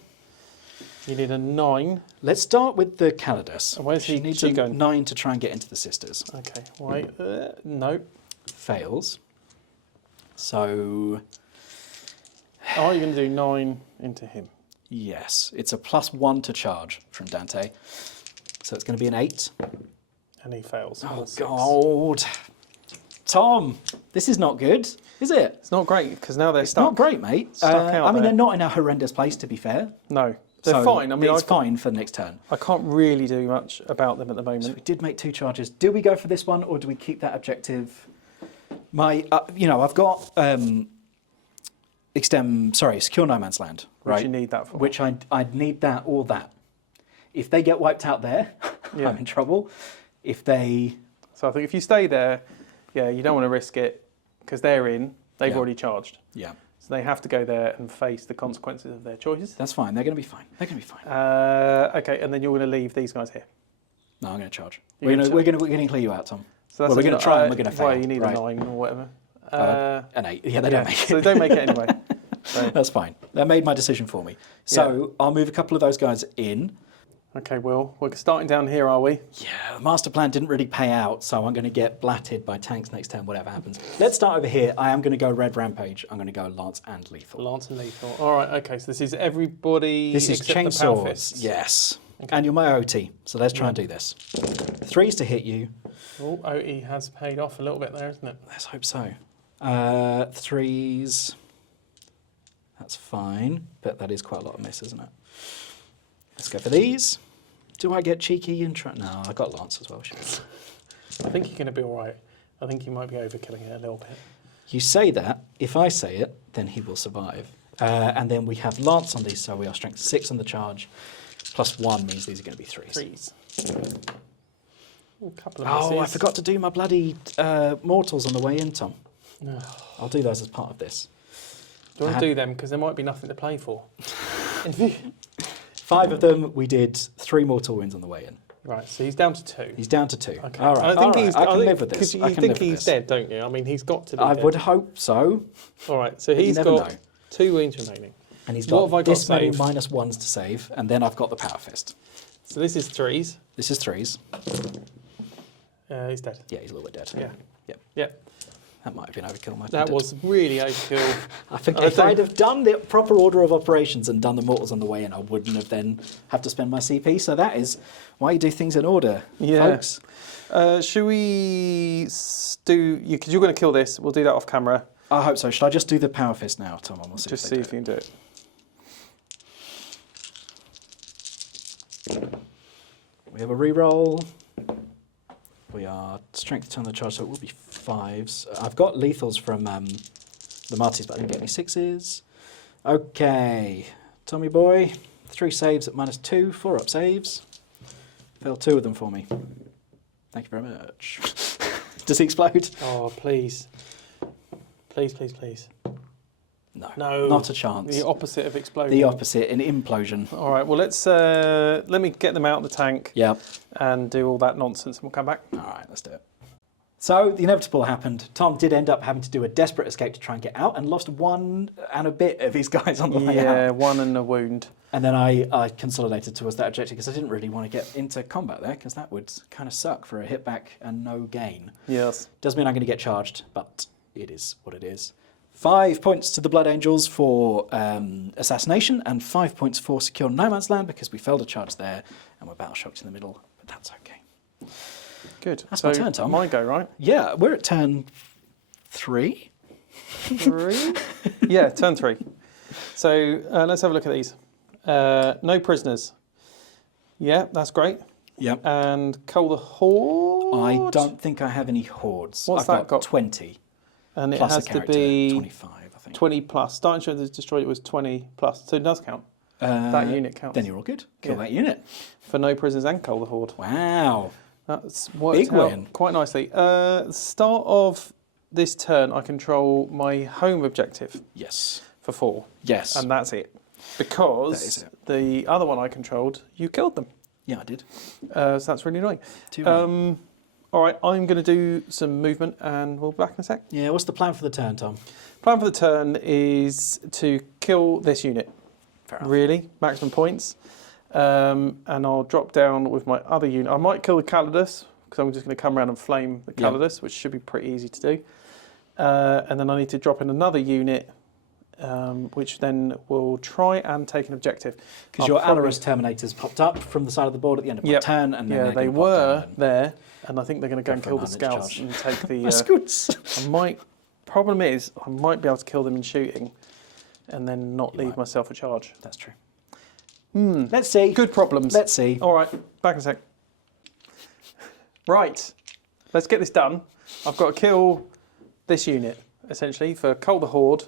You need a 9. Let's start with the Custodes. And where's She he needs a going? 9 to try and get into the Sisters. Okay, wait. No. Fails. So, Are you going to do 9 into him? yes, it's a +1 to charge from Dante. So it's going to be an 8. And he fails. Oh, All 6. God. Tom, this is not good, is it? It's not great because now they're stuck. Not great, mate. Stuck out I mean, there. they're not in a horrendous place, to be fair. No, they're So fine. I mean, it's fine for next turn. I can't really do much about them at the So moment. we did make 2 charges. Do we go for this one, or do we keep that objective? I've got secure no man's land, right? Which you need that for. Which I'd need that or that. If they get wiped out there, Yeah. I'm in trouble. If they, So I think if you stay there, yeah, you don't want to risk it because they're in. They've Yeah. already charged. yeah, So they have to go there and face the consequences of their choices. that's fine. They're going to be fine. They're going to be fine. Okay, and then you're going to leave these guys here. No, I'm going to charge. You're We're going to clear you out, Tom. So Well, we're gonna try and we're gonna fail, Well, you need right. a 9 or whatever. An 8. Yeah, they don't make it. So they don't make it anyway. So, That's fine. They made my decision for me. So I'll move a couple of those guys in. okay, Will, we're starting down here, are we? Yeah, the master plan didn't really pay out, so I'm going to get blatted by tanks next turn, whatever happens. Let's start over here. I am going to go Red Rampage. I'm going to go Lance and Lethal. Lance and lethal. All right, okay, so this is everybody This is except the chainsaws. Palfists. Yes. And you're my OT, so let's try and do this. 3s to hit you. Oh, OE has paid off a little bit there, isn't it? Let's hope so. 3s. That's fine, but that is quite a lot of miss, isn't it? Let's go for these. Do I get cheeky and try? No, I got Lance as well. I think you're going to be all right. I think you might be overkilling it a little bit. You say that. If I say it, then he will survive. And then we have Lance on these, so we are strength 6 on the charge. +1 means these are going to be 3s. 3s. Ooh, a couple of misses. Oh, I forgot to do my bloody mortals on the way in, Tom. No. I'll do those as part of this. Do you want to do them? Because there might be nothing to play for. 5 of them, we did 3 mortal wins on the way in. Right, so he's down to 2. He's down to 2. Okay. All right, I can live with this. Because you I can think live with he's this. dead, don't you? I mean, he's got to be I dead. would hope so. All right, so you he's never got know. 2 wounds remaining. And he's What got have I got this many saved? -1s to save, and then I've got the Power Fist. So this is 3s. This is 3s. He's dead. Yeah, he's a little bit dead. Yeah. Yep. Yeah. That might have been overkill. Might have That been was really overkill. I think I if don't- I'd have done the proper order of operations and done the mortals on the way in, I wouldn't have then have to spend my CP. So that is why you do things in order, Yeah. folks. Should we do you? Because you're going to kill this. We'll do that off camera. I hope so. Should I just do the Power Fist now, Tom? And we'll see Just if see they if do you can do it. We have a reroll. We are strength 10 on the charge, so it will be 5s. I've got lethals from the Martes, but I didn't get any 6s. Okay, Tommy boy, 3 saves at -2, 4 up saves. Failed 2 of them for me. Thank you very much. Does he explode? Oh, please. Please, please, please. No, No. not a chance. The opposite of exploding. The opposite, an implosion. All right, well, let me get them out of the tank Yep. and do all that nonsense and we'll come back. All right, let's do it. So the inevitable happened. Tom did end up having to do a desperate escape to try and get out and lost 1 and a bit of his guys on the way out. Yeah, 1 and a wound. And then I consolidated towards that objective because I didn't really want to get into combat there because that would kind of suck for a hit back and no gain. Yes. Does mean I'm going to get charged, but it is what it is. 5 points to the Blood Angels for assassination and 5 points for secure no man's land because we failed a charge there and we're battle shocked in the middle, but that's okay. Good. That's my turn, Tom. My go, right? Yeah, we're at turn 3. 3? Yeah, turn 3. So let's have a look at these. No prisoners. Yeah, that's great. Yep. And cull the horde. I don't think I have any hordes. What's I've that got? 20. And it Plus has a to character, be 25, I think. 20 plus. Starting show that destroyed it was 20 plus. So it does count. That unit counts. Then you're all good. Kill Yeah. that unit. For no prisoners and cull the horde. Wow. That's worked Big out win. quite nicely. Start of this turn, I control my home objective Yes. for 4. Yes. And that's it. Because That is it. the other one I controlled, you killed them. Yeah, I did. So that's really annoying. Too many. All right, I'm going to do some movement and we'll be back in a sec. Yeah, what's the plan for the turn, Tom? Plan for the turn is to kill this unit. Fair enough. Really, maximum points. And I'll drop down with my other unit. I might kill the Calidus because I'm just going to come around and flame the Yep. Calidus, which should be pretty easy to do. And then I need to drop in another unit which then will try and take an objective. Because your Alarus Terminators popped up from the side of the board at the end of my turn, and then yeah, they're they gonna pop were down there, and I think they're going to go and for kill a the 9-inch scouts charge. and take the. Scoots. Problem is, I might be able to kill them in shooting, and then not leave might. myself a charge. That's true. Let's see. Good problems. Let's see. All right, back in a sec. Right, let's get this done. I've got to kill this unit, essentially, for Cull the Horde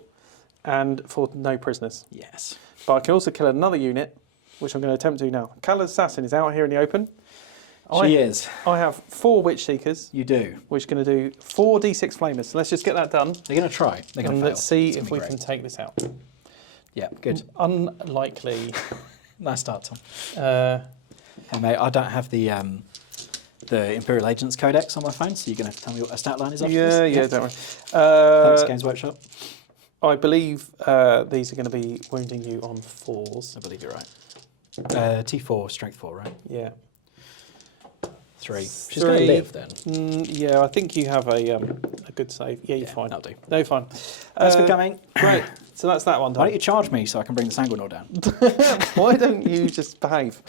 and for no prisoners. Yes. But I can also kill another unit, which I'm going to attempt to do now. Callous Assassin is out here in the open. She is. I have 4 Witch Seekers, You do. which are going to do 4 D6 Flamers. So let's just get that done. They're going to try. They're going And to fail. let's see It's if gonna we be can great. take this out. Yeah, good. Unlikely. Nice start, Tom. Uh, Hey, mate, I don't have the Imperial Agents Codex on my phone, so you're going to have to tell me what a stat line is after this? yeah, don't worry. Thanks, Games Workshop. I believe these are going to be wounding you on 4s. I believe you're right. T4, Strength 4, right? Yeah. 3. She's going to 3. live then. Yeah, I think you have a good save. Yeah, you're Yeah, fine. that'll do. No, you're fine. Thanks for coming. Great. So that's that one Why done. don't you charge me so I can bring the Sanguinor down? Why don't you just behave?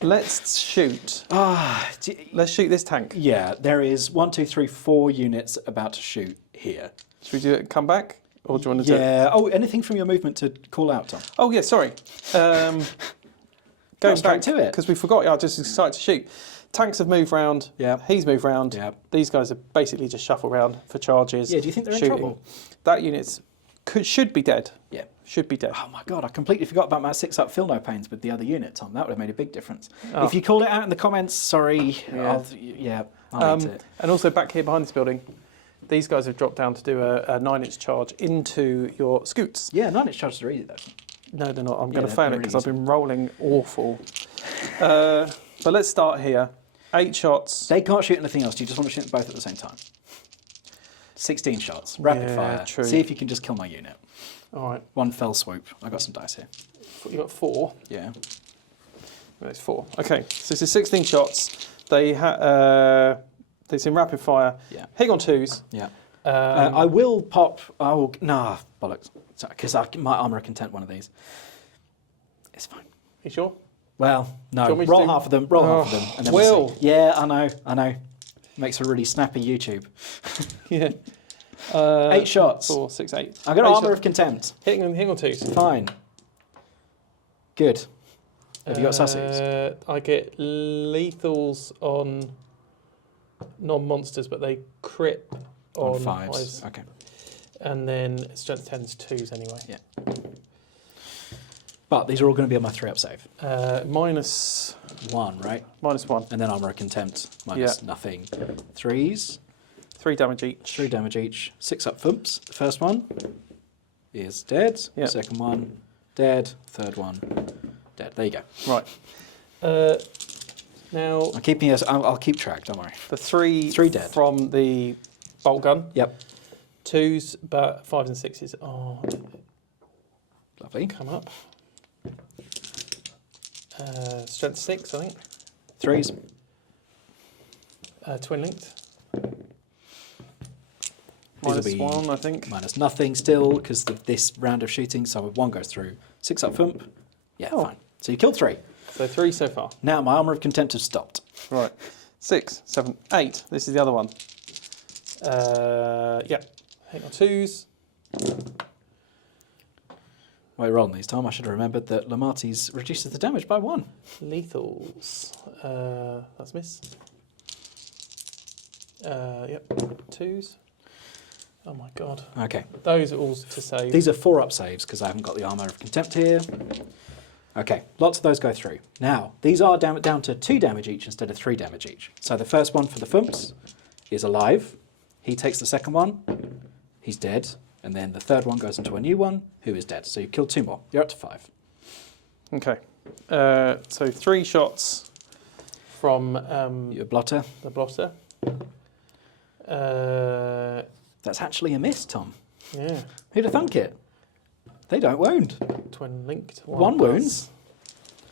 Let's shoot. Let's shoot this tank. Yeah, there is 1, 2, 3, 4 units about to shoot here. Should we do it? Come back, or do you want to do it? Yeah. Oh, anything from your movement to call out, Tom? Oh yeah, sorry. Going straight back to it. because we forgot. I just decided to shoot. Tanks have moved round. Yeah. He's moved round. Yeah. These guys are basically just shuffle around for charges. Yeah, do you think they're in shooting. trouble? That unit's should be dead. Yeah. Should be dead. Oh my god, I completely forgot about my 6-up Feel No Pains with the other unit, Tom. That would have made a big difference. Oh. If you called it out in the comments, sorry. Yeah. I'll eat it. And also back here behind this building, these guys have dropped down to do a 9-inch charge into your scoots. Yeah, 9-inch charges are easy though. No, they're not. I'm Yeah, going to fail it they're because really I've been rolling awful. But let's start here. 8 shots. They can't shoot anything else. Do you just want to shoot them both at the same time? 16 shots, rapid Yeah, fire. true. See if you can just kill my unit. All right. One fell swoop. I got some dice here. You got 4. Yeah. That's 4. Okay. So this is 16 shots. They it's in rapid fire. Yeah. Hitting on 2s. Yeah. I will pop. I will. Nah, bollocks. Because my armour content one of these. It's fine. You sure? Well, no. Do you want me to Roll do- half of them. Roll half of them, and then Will. we'll see. Yeah, I know. Makes a really snappy YouTube. Yeah. 8 shots. 4, 6, 8. I got 8 armour shots. of contempt. Hitting on 2s. Fine. Good. Have you got sussies? I get lethals on non-monsters, but they crit on 5s. fives. Okay. And then strength 10's 2s anyway. Yeah. But these are all going to be on my 3-up save. Minus 1, right? -1. And then armour of contempt minus nothing. 3s. 3 damage each. 3 damage each. 6-up thumps. The first one is dead. Yep. Second one, dead. Third one, dead. There you go. Right. Now I'm keeping I'll keep track. Don't worry. the 3 dead. from the bolt gun. Yep. 2s, but 5s and 6s. Oh, Lovely. come up. Strength 6, I think. 3s. Twin linked. These will be -1, I think. minus nothing still because of this round of shooting. So if 1 goes through, 6-up thump. Yeah, Oh. fine. So you killed 3. So 3 so far. Now my armour of contempt has stopped. Right. 6, 7, 8. This is the other one. Yeah. Hang on 2s. While you're on these, Tom, I should have remembered that Lemartes reduces the damage by 1. Lethals. That's miss. Yep. 2s. Oh my god. Okay. Those are all to save. These are 4-up saves because I haven't got the armour of contempt here. Okay, lots of those go through. Now, these are down to 2 damage each instead of 3 damage each. So the first one for the Fumps is alive. He takes the second one. He's dead. And then the third one goes into a new one who is dead. So you've killed 2 more. You're up to 5. Okay. So 3 shots from Your blotter. the blotter. That's actually a miss, Tom. Yeah. Who'd have thunk it? They don't wound. Twin linked. 1 plus wounds.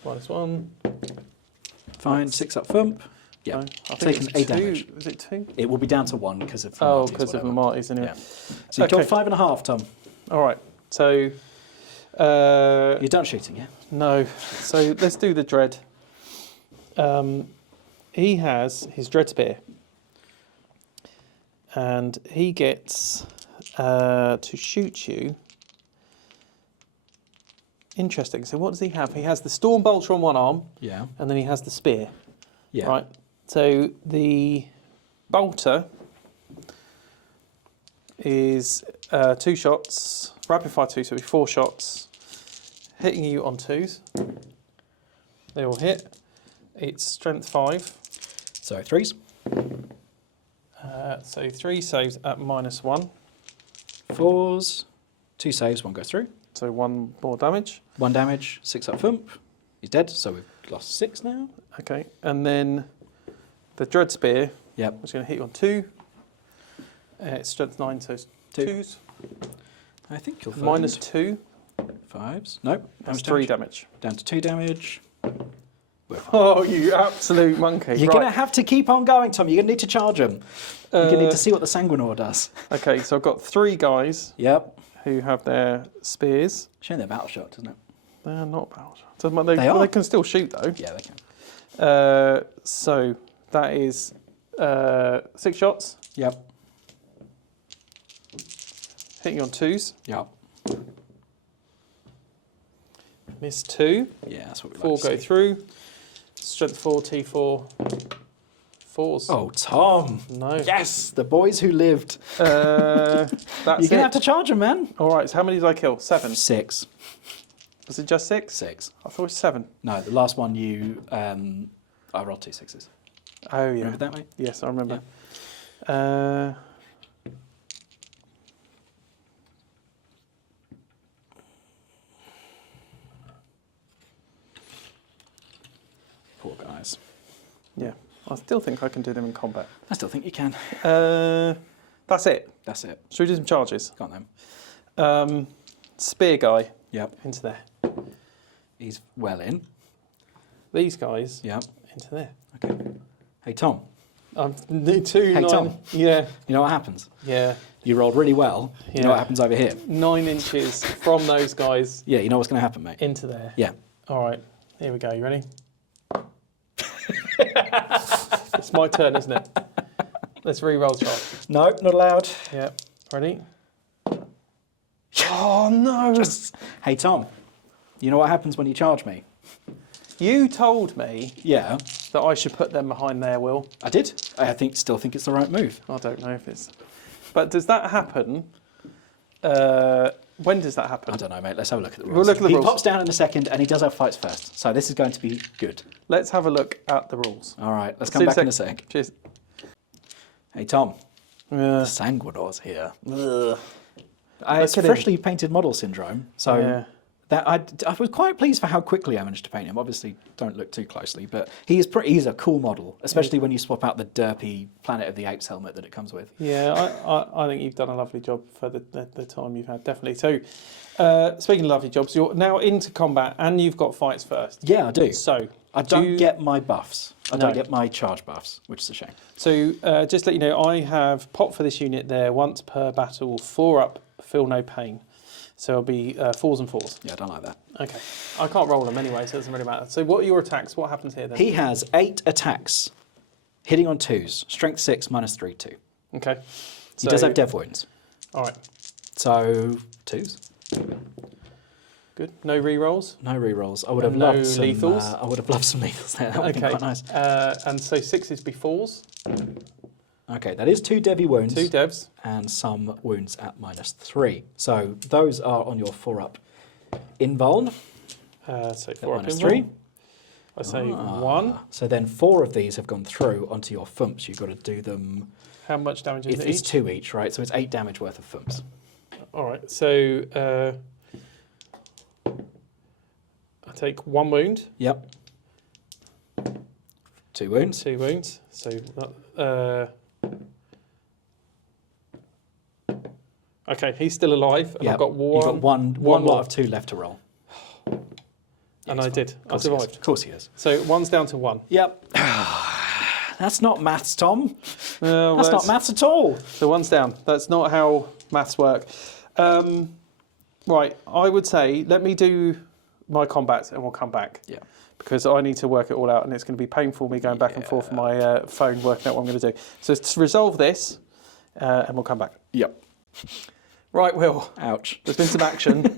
-1. Fine, 6-up thump. Yeah, No, I think taken it's 8 2. damage. Is it 2? It will be down to 1 because of Oh, Lemartes, because of whatever. Lemartes anyway. Yeah. So you killed 5.5, Tom. All right. So You're done shooting, yeah? no. So let's do the dread. He has his dread spear, and he gets to shoot you. Interesting. So what does he have? He has the storm bolter on one arm, Yeah. and then he has the spear. Yeah. Right. So the bolter is 2 shots, rapid fire 2, so it'll be 4 shots, hitting you on 2s. They all hit. It's strength 5. So 3s. So 3 saves at -1. 4s. 2 saves, 1 goes through. So 1 more damage. 1 damage, 6 up thump. He's dead, so we've lost 6 now. Okay. And then the dread spear Yep. is going to hit you on 2. It's strength 9, so it's 2s. I think you'll find. -2. 5s. Nope. That's 3 damage. Down to 2 damage. Oh, you absolute monkey. You're Right. going to have to keep on going, Tom. You're going to need to charge him. You're going to need to see what the Sanguinor does. Okay, so I've got 3 guys Yep. who have their spears. Showing their battle shot, doesn't it? They're not battle. Doesn't matter. They are. They can still shoot though. Yeah, they can. So that is 6 shots. Yep. Hitting on 2s. Yep. Miss 2. Yeah, that's what we 4 like to go see. through. Strength 4, T4. 4s. Oh, Tom. No. Yes, the boys who lived. That's You're going to have to charge them, man. All right, so how many did I kill? 7. 6. Was it just 6? 6. I thought it was 7. No, the last one you... I rolled 2 6s. Oh, yeah. Remember that, mate? Yes, I remember. Poor guys. Yeah, I still think I can do them in combat. I still think you can. That's it. That's it. Should we do some charges? Got them. Spear guy Yep. into there. He's well in. These guys Yep. into there. Okay. Hey, Tom. The 2, Hey, 9. Tom. Yeah, You know what happens? yeah. You rolled really well. You know Yeah. what happens over here? 9 inches from those guys Yeah, you know what's going to happen, mate? into there. Yeah. All right, here we go. You ready? It's my turn, isn't it? Let's re-roll charge. No, not allowed. Yeah, ready? Oh no! Hey, Tom. You know what happens when you charge me? You told me Yeah, that I should put them behind their will. I did. I still think it's the right move. I don't know if it's... But does that happen? When does that happen? I don't know, mate. Let's have a look at the rules. We'll look at the he rules. pops down in a second, and he does have fights first. So this is going to be good. Let's have a look at the rules. All right, let's See come you back in a sec. Cheers. Hey, Tom. Yeah. Sanguinor's here. Ugh. It's Look at him. freshly painted model syndrome. So Yeah. that I was quite pleased for how quickly I managed to paint him. Obviously, don't look too closely, but he's a cool model, especially when you swap out the derpy Planet of the Apes helmet that it comes with. Yeah, I think you've done a lovely job for the time you've had, definitely. So, speaking of lovely jobs, you're now into combat and you've got fights first. Yeah, I do. So, I don't get my buffs. I don't get my charge buffs, which is a shame. So, just to let you know, I have popped for this unit there once per battle, 4 up, feel no pain. So it'll be 4s and 4s. Yeah, I don't like that. Okay. I can't roll them anyway, so it doesn't really matter. So what are your attacks? What happens here then? He has 8 attacks, hitting on 2s, strength 6, -3, 2. Okay. He does have dev wounds. All right. So, 2s. Good. No re-rolls? No rerolls. I would have And no loved some lethals? I would have loved some lethals there. That would have Okay. been quite nice. And so 6s be 4s, Okay, that is 2 Devi wounds 2 devs. and some wounds at -3. So those are on your 4 up invuln So at 4 up -3. invuln. I say 1. So then 4 of these have gone through onto your thumps. You've got to do them. How much damage is it It's each? 2 each, right? So it's 8 damage worth of thumps. All right. So I take 1 wound, Yep. 2 wounds. 2 wounds. So okay, he's still alive, and Yep. I've got You've got one more. lot of 2 left to roll. And he's I fine. did. Of I course he is. survived. Of course he is. So 1's down to 1. Yep. That's not maths, Tom. Well, That's not maths at all. So 1's down. That's not how maths work. Right, I would say let me do my combats and we'll come back. Yeah. Because I need to work it all out and it's going to be painful me going back and forth on my phone working out what I'm going to do. So to resolve this and we'll come back. Yep. Right, Will. Ouch. There's been some action.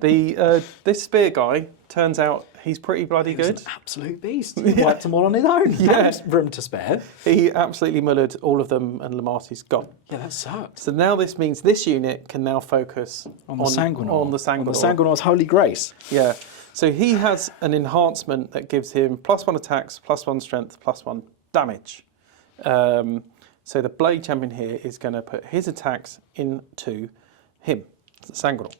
This spear guy, turns out he's pretty bloody He was good. an absolute beast. He wiped them all on his own. Yeah. Room to spare. He absolutely mullered all of them and Lemartes gone. Yeah, that sucks. So now this means this unit can now focus On the Sanguinor. On the Sanguinor. On the Sanguinor's holy grace. Yeah. So he has an enhancement that gives him +1 attacks, +1 strength, +1 damage. So the Blade Champion here is going to put his attacks into him, the Sanguinor.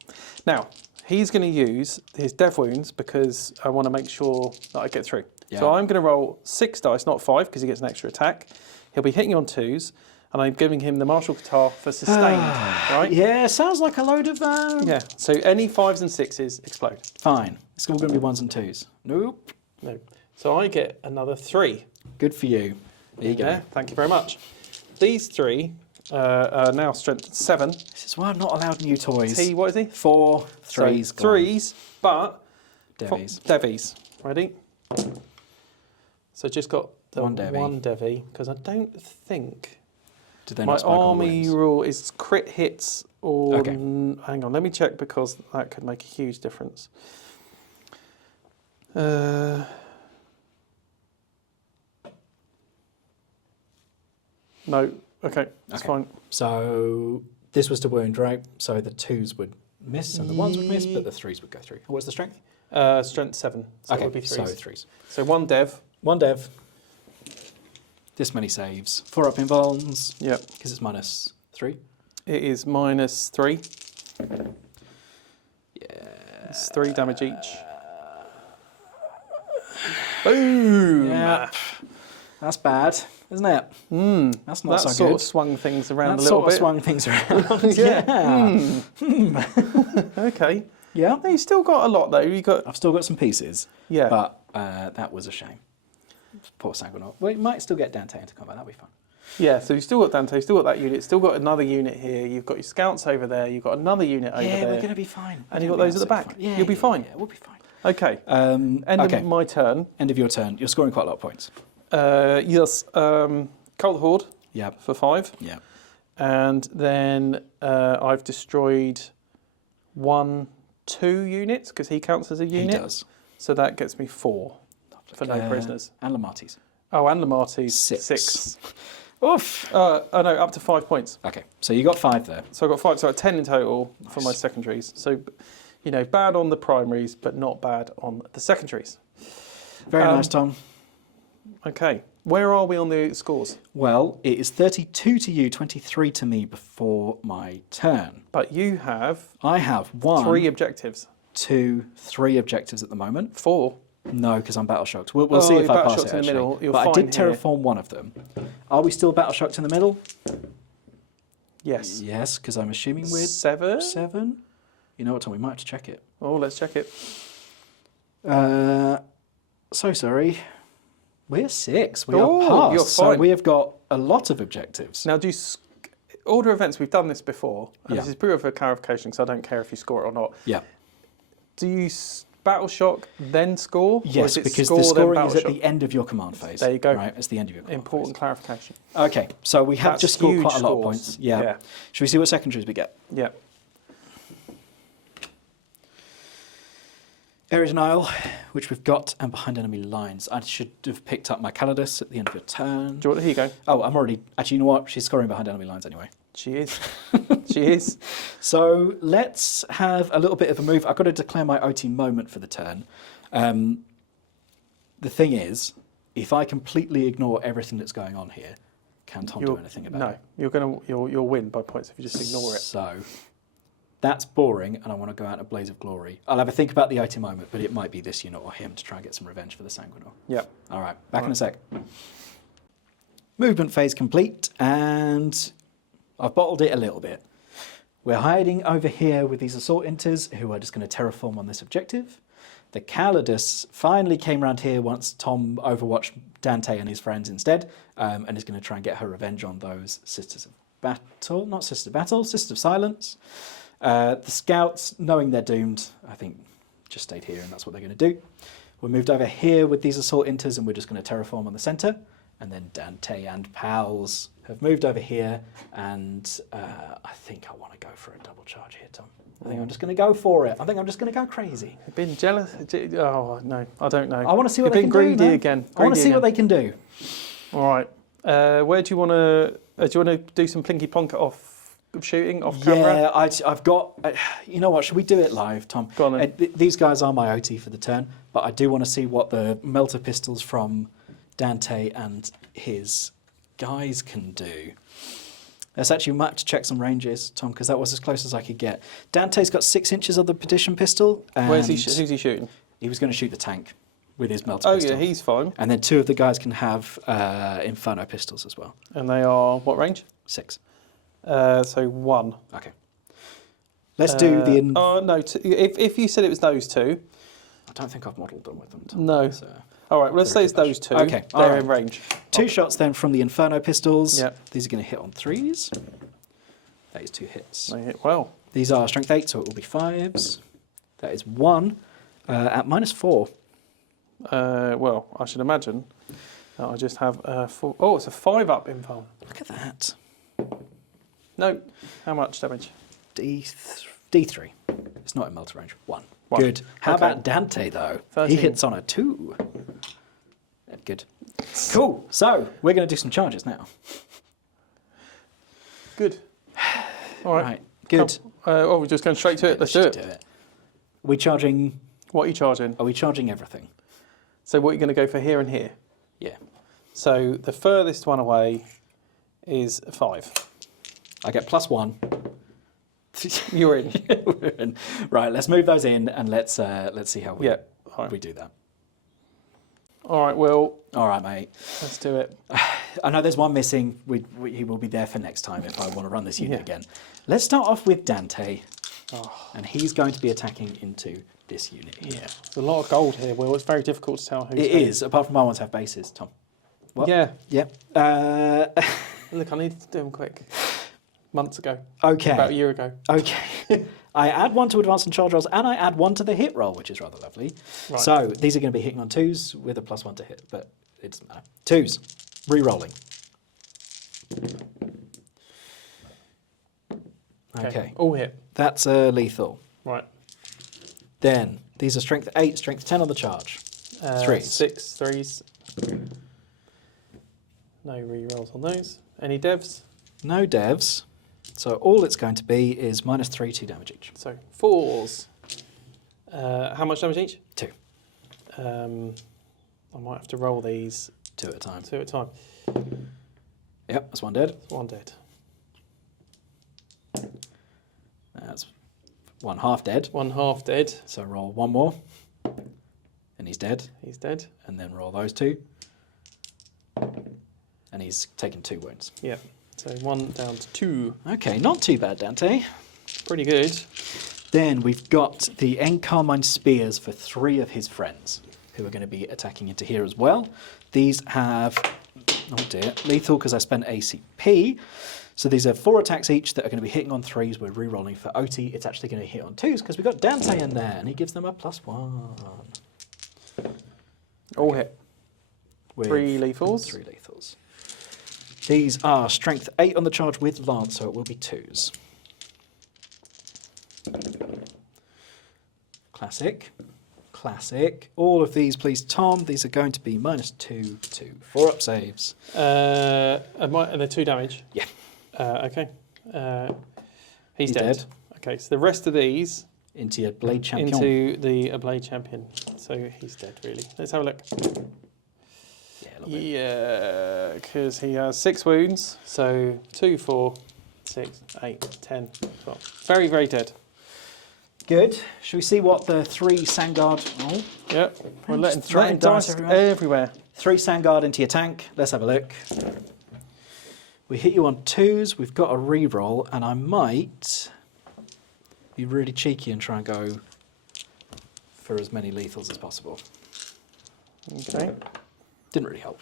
Now, he's going to use his Dev Wounds because I want to make sure that I get through. Yeah. So I'm going to roll 6 dice, not 5, because he gets an extra attack. He'll be hitting you on 2s, and I'm giving him the Martial Guitar for sustained, right? Yeah, sounds like a load of... Yeah, so any 5s and 6s explode. Fine. It's all going to be 1s and 2s. Nope. No. So I get another 3. Good for you. There you go. Yeah, thank you very much. These 3 are now strength 7. This is why I'm not allowed new toys. What is he? 4, 3s. So 3s, but Devies. Devies. Ready? So just got the One Devi. because I don't think Did they my not spike on army wounds? rule is crit hits or... Okay. Hang on, let me check because that could make a huge difference. No, okay, that's Okay. fine. So this was to wound, right? So the 2s would miss and the 1s would miss, but the 3s would go through. What's the strength? Strength 7, so it Okay, would be 3s. so 3s. So 1 dev. 1 dev. This many saves. 4 up invulns. Yep. Because it's -3. It is -3. Yeah. It's 3 damage each. Boom! Yeah. That's bad, isn't it? That's not That so sort good. of swung things around That a little sort of bit. swung things around. Yeah. Okay. Yeah. No, you still got a lot though. You got I've still got some pieces. Yeah. But that was a shame. Poor Sanguinor. Well, you might still get Dante into combat. That'll be fun. yeah. So you still got Dante. Still got that unit. Still got another unit here. You've got your scouts over there. You've got another unit over Yeah, there. we're going to be fine. And you've got those at the back. Yeah, You'll be fine. Yeah, we'll be fine. Okay. End okay. of my turn. End of your turn. You're scoring quite a lot of points. Yes. Cold Horde Yep. for 5, Yeah. and then I've destroyed 1, 2 units because he counts as a He unit. does. So that gets me 4 for no prisoners. And Lemartes. Oh, and Lemartes 6. 6. Oof. Oh no, up to 5 points. Okay. So you got 5 there. So I got 5. So I got 10 in total for my secondaries. So, you know, bad on the primaries, but not bad on the secondaries. Very nice, Tom. Okay, where are we on the scores? Well, it is 32 to you, 23 to me before my turn. But you have I have 1, 3 objectives. 2, 3 objectives at the moment. 4. No, because I'm battle shocked. We'll see Oh, if you're I battle pass shocked it. in the Actually. middle. You're But I fine did here. terraform one of them. Are we still battle shocked in the middle? Yes. Yes, because I'm assuming we're 7. 7. You know what, Tom? We might have to check it. Oh, let's check it. So sorry. We're 6. We Oh, are past. you're So fine. we have got a lot of objectives. Now, order events, we've done this before, and Yeah. this is pure for clarification, because I don't care if you score it or not. Yeah. Do you battle shock, then score? Or Yes, is it because score, the then scoring battle is at shock? the end of your command phase. There you go. Right, it's the end of your command Important clarification. phase. Okay, so we have That's just scored huge quite a lot of scores. points. Yeah. Yeah. Should we see what secondaries we get? Yeah. Area denial, which we've got, and behind enemy lines. I should have picked up my Calidus at the end of your turn. Do you want, here you go. Oh, I'm already... Actually, you know what? She's scoring behind enemy lines anyway. She is. She is. So let's have a little bit of a move. I've got to declare my OT moment for the turn. The thing is, if I completely ignore everything that's going on here, can Tom do anything about it? No, you'll win by points if you just ignore it. So that's boring, and I want to go out in a blaze of glory. I'll have a think about the OT moment, but it might be this unit or him to try and get some revenge for the Sanguinor. Yep. All right, back in a sec. Movement phase complete, and I've bottled it a little bit. We're hiding over here with these assault inters who are just going to terraform on this objective. The Calidus finally came around here once Tom overwatched Dante and his friends instead, and is going to try and get her revenge on those Sisters of Battle, not Sisters of Battle, Sisters of Silence. The scouts, knowing they're doomed, I think just stayed here, and that's what they're going to do. We're moved over here with these assault inters, and we're just going to terraform on the centre. And then Dante and pals have moved over here, and I think I want to go for a double charge here, Tom. I think I'm just going to go for it. I think I'm just going to go crazy. You've been jealous? Oh, no, I don't know. I want to see what You've they can been greedy do. again. I want to see what they can do. All right. Where do you want to... do you want to do some plinky plonker off shooting, off camera? Yeah, I've got... you know what, should we do it live, Tom? Go on then. These guys are my OT for the turn, but I do want to see what the melter pistols from Dante and his guys can do. Let's actually might check some ranges, Tom, because that was as close as I could get. Dante's got 6 inches of the petition pistol. Who's he shooting? He was going to shoot the tank with his melter pistol. Oh, yeah, he's fine. And then 2 of the guys can have Inferno pistols as well. And they are what range? 6. So 1. Okay. Let's do the... Oh, no. If you said it was those 2... I don't think I've modelled them with them, Tom. No. So. All right, well, let's say it's those 2. Okay, they're in range. 2 shots then from the Inferno pistols. Yep. These are going to hit on 3s. That is 2 hits. They hit well. These are strength 8, so it will be 5s. That is 1 at -4. Well, I should imagine that I just have 4. Oh, it's a 5-up invul. Look at that. No. How much damage? D3. It's not in melter range. 1. 1. Good. How Okay. about Dante, though? 13. He hits on a 2. Good. Cool. So, we're going to do some charges now. Good. All right. Right. Good. We're just going straight to it. Let's do it. Are we charging... What are you charging? Are we charging everything? So what are you going to go for here and here? Yeah. So the furthest one away is 5. I get +1. You're in. We're in. Right, let's move those in and let's see how we, Yeah. All right. we do that. All right, Will. All right, mate. Let's do it. I know there's one missing. He will be there for next time if I want to run this unit Yeah. again. Let's start off with Dante. And he's going to be attacking into this unit here. Yeah. There's a lot of gold here, Will. It's very difficult to tell who's It who. is, apart from my ones have bases, Tom. What? Yeah. Yep. Look, I needed to do them quick. Months ago. Okay. About a year ago. Okay. I add 1 to advance and charge rolls, and I add 1 to the hit roll, which is rather lovely. Right. So these are going to be hitting on 2s with a +1 to hit, but it doesn't matter. 2s. Re-rolling. Okay. All hit. That's lethal. Right. Then these are strength 8, strength 10 on the charge. 3s. 6 3s. No re-rolls on those. Any devs? No devs. So all it's going to be is -3, 2 damage each. So 4s. How much damage each? 2. I might have to roll these 2 at a time. 2 at a time. Yep, that's 1 dead. 1 dead. That's 1 half dead. 1 half dead. So roll 1 more. And he's dead. He's dead. And then roll those 2. And he's taken 2 wounds. Yeah. So 1 down to 2. Okay, not too bad, Dante. Pretty good. Then we've got the Encarmine Spears for 3 of his friends, who are going to be attacking into here as well. These have, oh dear, lethal because I spent ACP. So these are 4 attacks each that are going to be hitting on 3s. We're re-rolling for OT. It's actually going to hit on 2s because we've got Dante in there, and he gives them a +1. All hit. With 3 lethals. 3 lethals. These are strength 8 on the charge with Lance, so it will be 2s. Classic. Classic. All of these, please, Tom. These are going to be -2 to 4-up saves. And they're 2 damage? Yeah. Okay. He's He's dead. dead. Okay, so the rest of these Into your Blade Champion. into the Blade Champion. So he's dead, really. Let's have a look. Yeah, a little bit. Yeah, because he has 6 wounds. So 2, 4, 6, 8, 10, 12. Very, very dead. Good. Should we see what the 3 Sangard... Oh, Yep. We're letting throwing dice dice everywhere. everywhere. 3 Sangard into your tank. Let's have a look. We hit you on 2s. We've got a re-roll, and I might be really cheeky and try and go for as many lethals as possible. Okay. Didn't really help.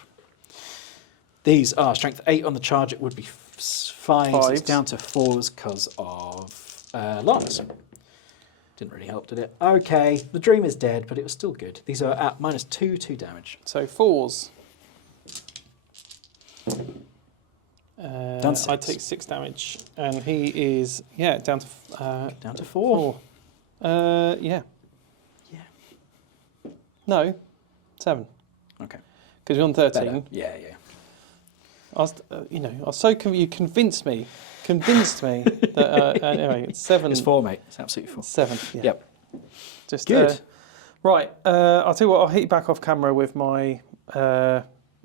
These are strength 8 on the charge. It would be 5s. It's Fives. down to 4s because of Lance. Didn't really help, did it? Okay, the dream is dead, but it was still good. These are at -2 damage. So 4s. Done 6. I take 6 damage, and he is down to 4. Yeah. Yeah. No, 7. Okay. Because you're on 13. Better. Yeah. I was, you convinced me that anyway, it's 7. It's 4, mate. It's absolutely 4. 7. Yeah. Yep. Just good. Right. I'll tell you what. I'll hit you back off camera with my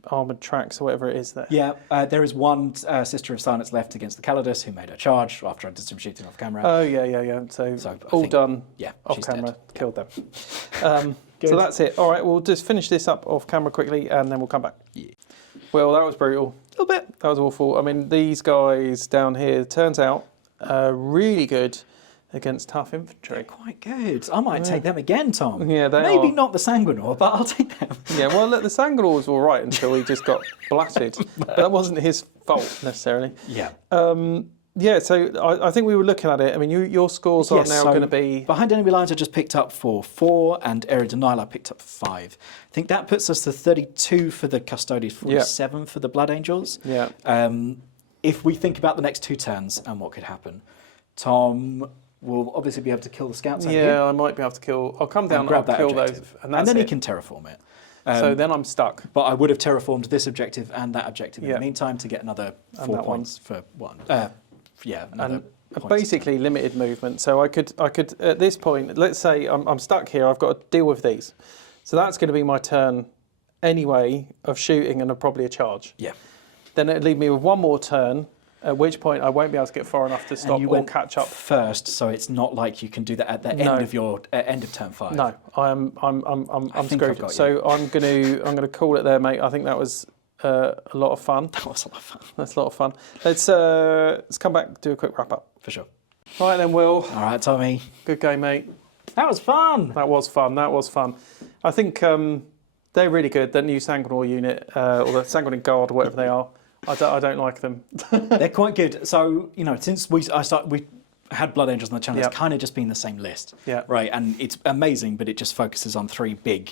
armored tracks or whatever it is there. Yeah. There is one Sister of Silence left against the Calidus who made a charge after I did some shooting off camera. Oh yeah. So all done. Yeah. Off camera. Dead. Killed them. So that's it. All right. We'll just finish this up off camera quickly, and then we'll come back. Yeah. Well, that was brutal. A little bit. That was awful. I mean, these guys down here, turns out, really good against tough infantry. They're quite good. I might take them again, Tom. Yeah, they Maybe are. not the Sanguinor, but I'll take them. Yeah, well, look, the Sanguinor was all right until he just got blatted. But that wasn't his fault, necessarily. Yeah. So I think we were looking at it. I mean, your scores are now going to be... Behind enemy lines, I just picked up for 4, and Area Denial I picked up for 5. I think that puts us to 32 for the Custodians, 47 for the Blood Angels. Yeah. If we think about the next 2 turns and what could happen, Tom will obviously be able to kill the scouts. Yeah, I might be able to kill... I'll come down and grab I'll kill objective. those. And then he can terraform it. So then I'm stuck. But I would have terraformed this objective and that objective in the meantime to get another 4 points for one. Another and basically limited movement. So I could at this point, let's say I'm stuck here. I've got to deal with these. So that's going to be my turn anyway of shooting and probably a charge. Yeah. Then it'd leave me with one more turn. At which point I won't be able to get far enough to stop or catch up first. So it's not like you can do that at the end of your end of turn 5. No, I'm screwed. So I'm gonna call it there, mate. I think that was a lot of fun. That was a lot of fun. That's a lot of fun. Let's come back and do a quick wrap up. For sure. Right then, Will. All right, Tommy. Good game, mate. That was fun. That was fun. I think they're really good. The new Sanguinor unit or the Sanguinary Guard, or whatever they are. I don't like them. They're quite good. So since we had Blood Angels on the channel, It's kind of just been the same list. Yeah. Right, and it's amazing, but it just focuses on 3 big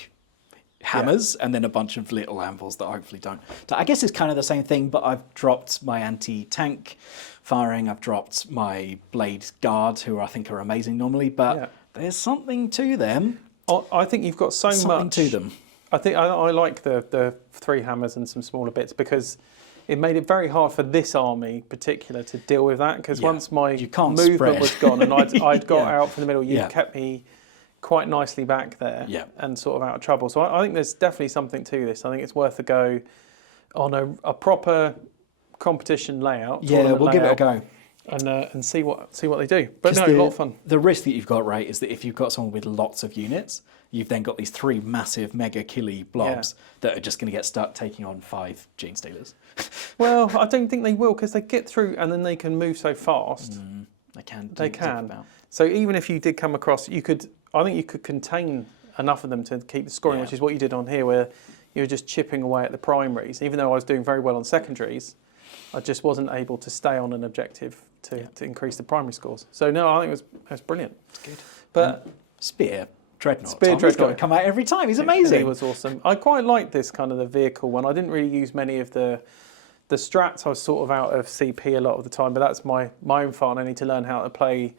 hammers and then a bunch of little anvils that hopefully don't. I guess it's kind of the same thing, but I've dropped my anti-tank firing. I've dropped my Bladeguard, who I think are amazing normally, but there's something to them. I think you've got something to them. I think I like the 3 hammers and some smaller bits because it made it very hard for this army particular to deal with that because once my movement was gone and I'd got out from the middle, you kept me quite nicely back there and sort of out of trouble. So I think there's definitely something to this. I think it's worth a go on a proper competition layout. Yeah, we'll give it a go. And see what they do. But no, a lot of fun. The risk that you've got, right, is that if you've got someone with lots of units, you've then got these 3 massive mega killy blobs that are just going to get stuck taking on 5 Gene Stealers. Well, I don't think they will because they get through and then they can move so fast. They can. They can. So even if you did come across, I think you could contain enough of them to keep the scoring, which is what you did on here, where you were just chipping away at the primaries. Even though I was doing very well on secondaries, I just wasn't able to stay on an objective to increase the primary scores. So no, I think it was brilliant. It's good. But Spear Dreadnought. He's got to come out every time. He's amazing. He was awesome. I quite liked this kind of the vehicle one. I didn't really use many of the strats. I was sort of out of CP a lot of the time, but that's my own fault. I need to learn how to play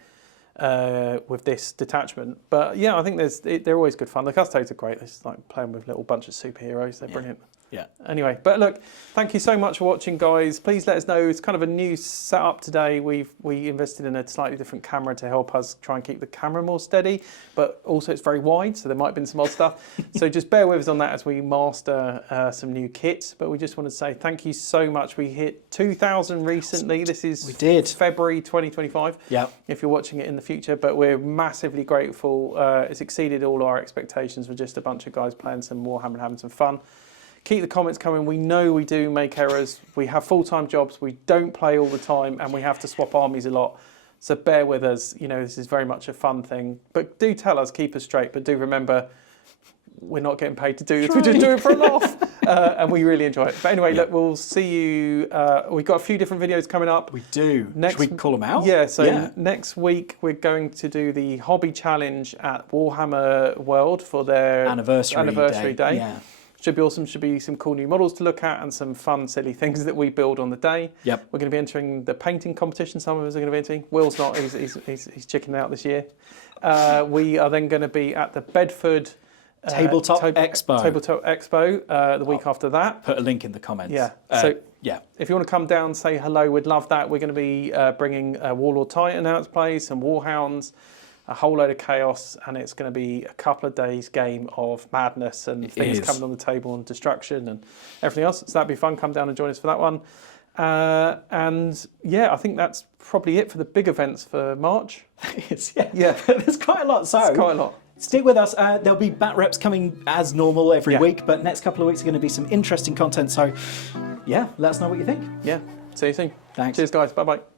with this detachment. But yeah, I think they're always good fun. The Custodes are great. It's like playing with a little bunch of superheroes. They're brilliant. Yeah. Anyway, but look, thank you so much for watching, guys. Please let us know. It's kind of a new setup today. We invested in a slightly different camera to help us try and keep the camera more steady, but also it's very wide, so there might have been some odd stuff. So just bear with us on that as we master some new kits. But we just want to say thank you so much. We hit 2,000 recently. This is February 2025. Yeah. If you're watching it in the future, but we're massively grateful. It's exceeded all our expectations. We're just a bunch of guys playing some Warhammer and having some fun. Keep the comments coming. We know we do make errors. We have full-time jobs. We don't play all the time, and we have to swap armies a lot. So bear with us. This is very much a fun thing. But do tell us, keep us straight. But do remember, we're not getting paid to do this. We just do it for a laugh, and we really enjoy it. But anyway, look, we'll see you. We've got a few different videos coming up. We do. Should we call them out? Yeah. So next week we're going to do the hobby challenge at Warhammer World for their anniversary day. Yeah. Should be awesome. Should be some cool new models to look at and some fun, silly things that we build on the day. Yep. We're going to be entering the painting competition. Some of us are going to be entering. Will's not. He's chickening out this year. We are then going to be at the Bedford Tabletop Expo. The week after that. Put a link in the comments. Yeah. If you want to come down, say hello, we'd love that. We're going to be bringing a Warlord Titan out to play, some Warhounds, a whole load of chaos, and it's going to be a couple of days game of madness and things coming on the table and destruction and everything else. So that'd be fun. Come down and join us for that one. And yeah, I think that's probably it for the big events for March. Yeah. There's quite a lot. So it's quite a lot. Stick with us. There'll be bat reps coming as normal every week, but next couple of weeks are going to be some interesting content. So yeah, let us know what you think. Yeah. See you soon. Thanks. Cheers, guys. Bye-bye.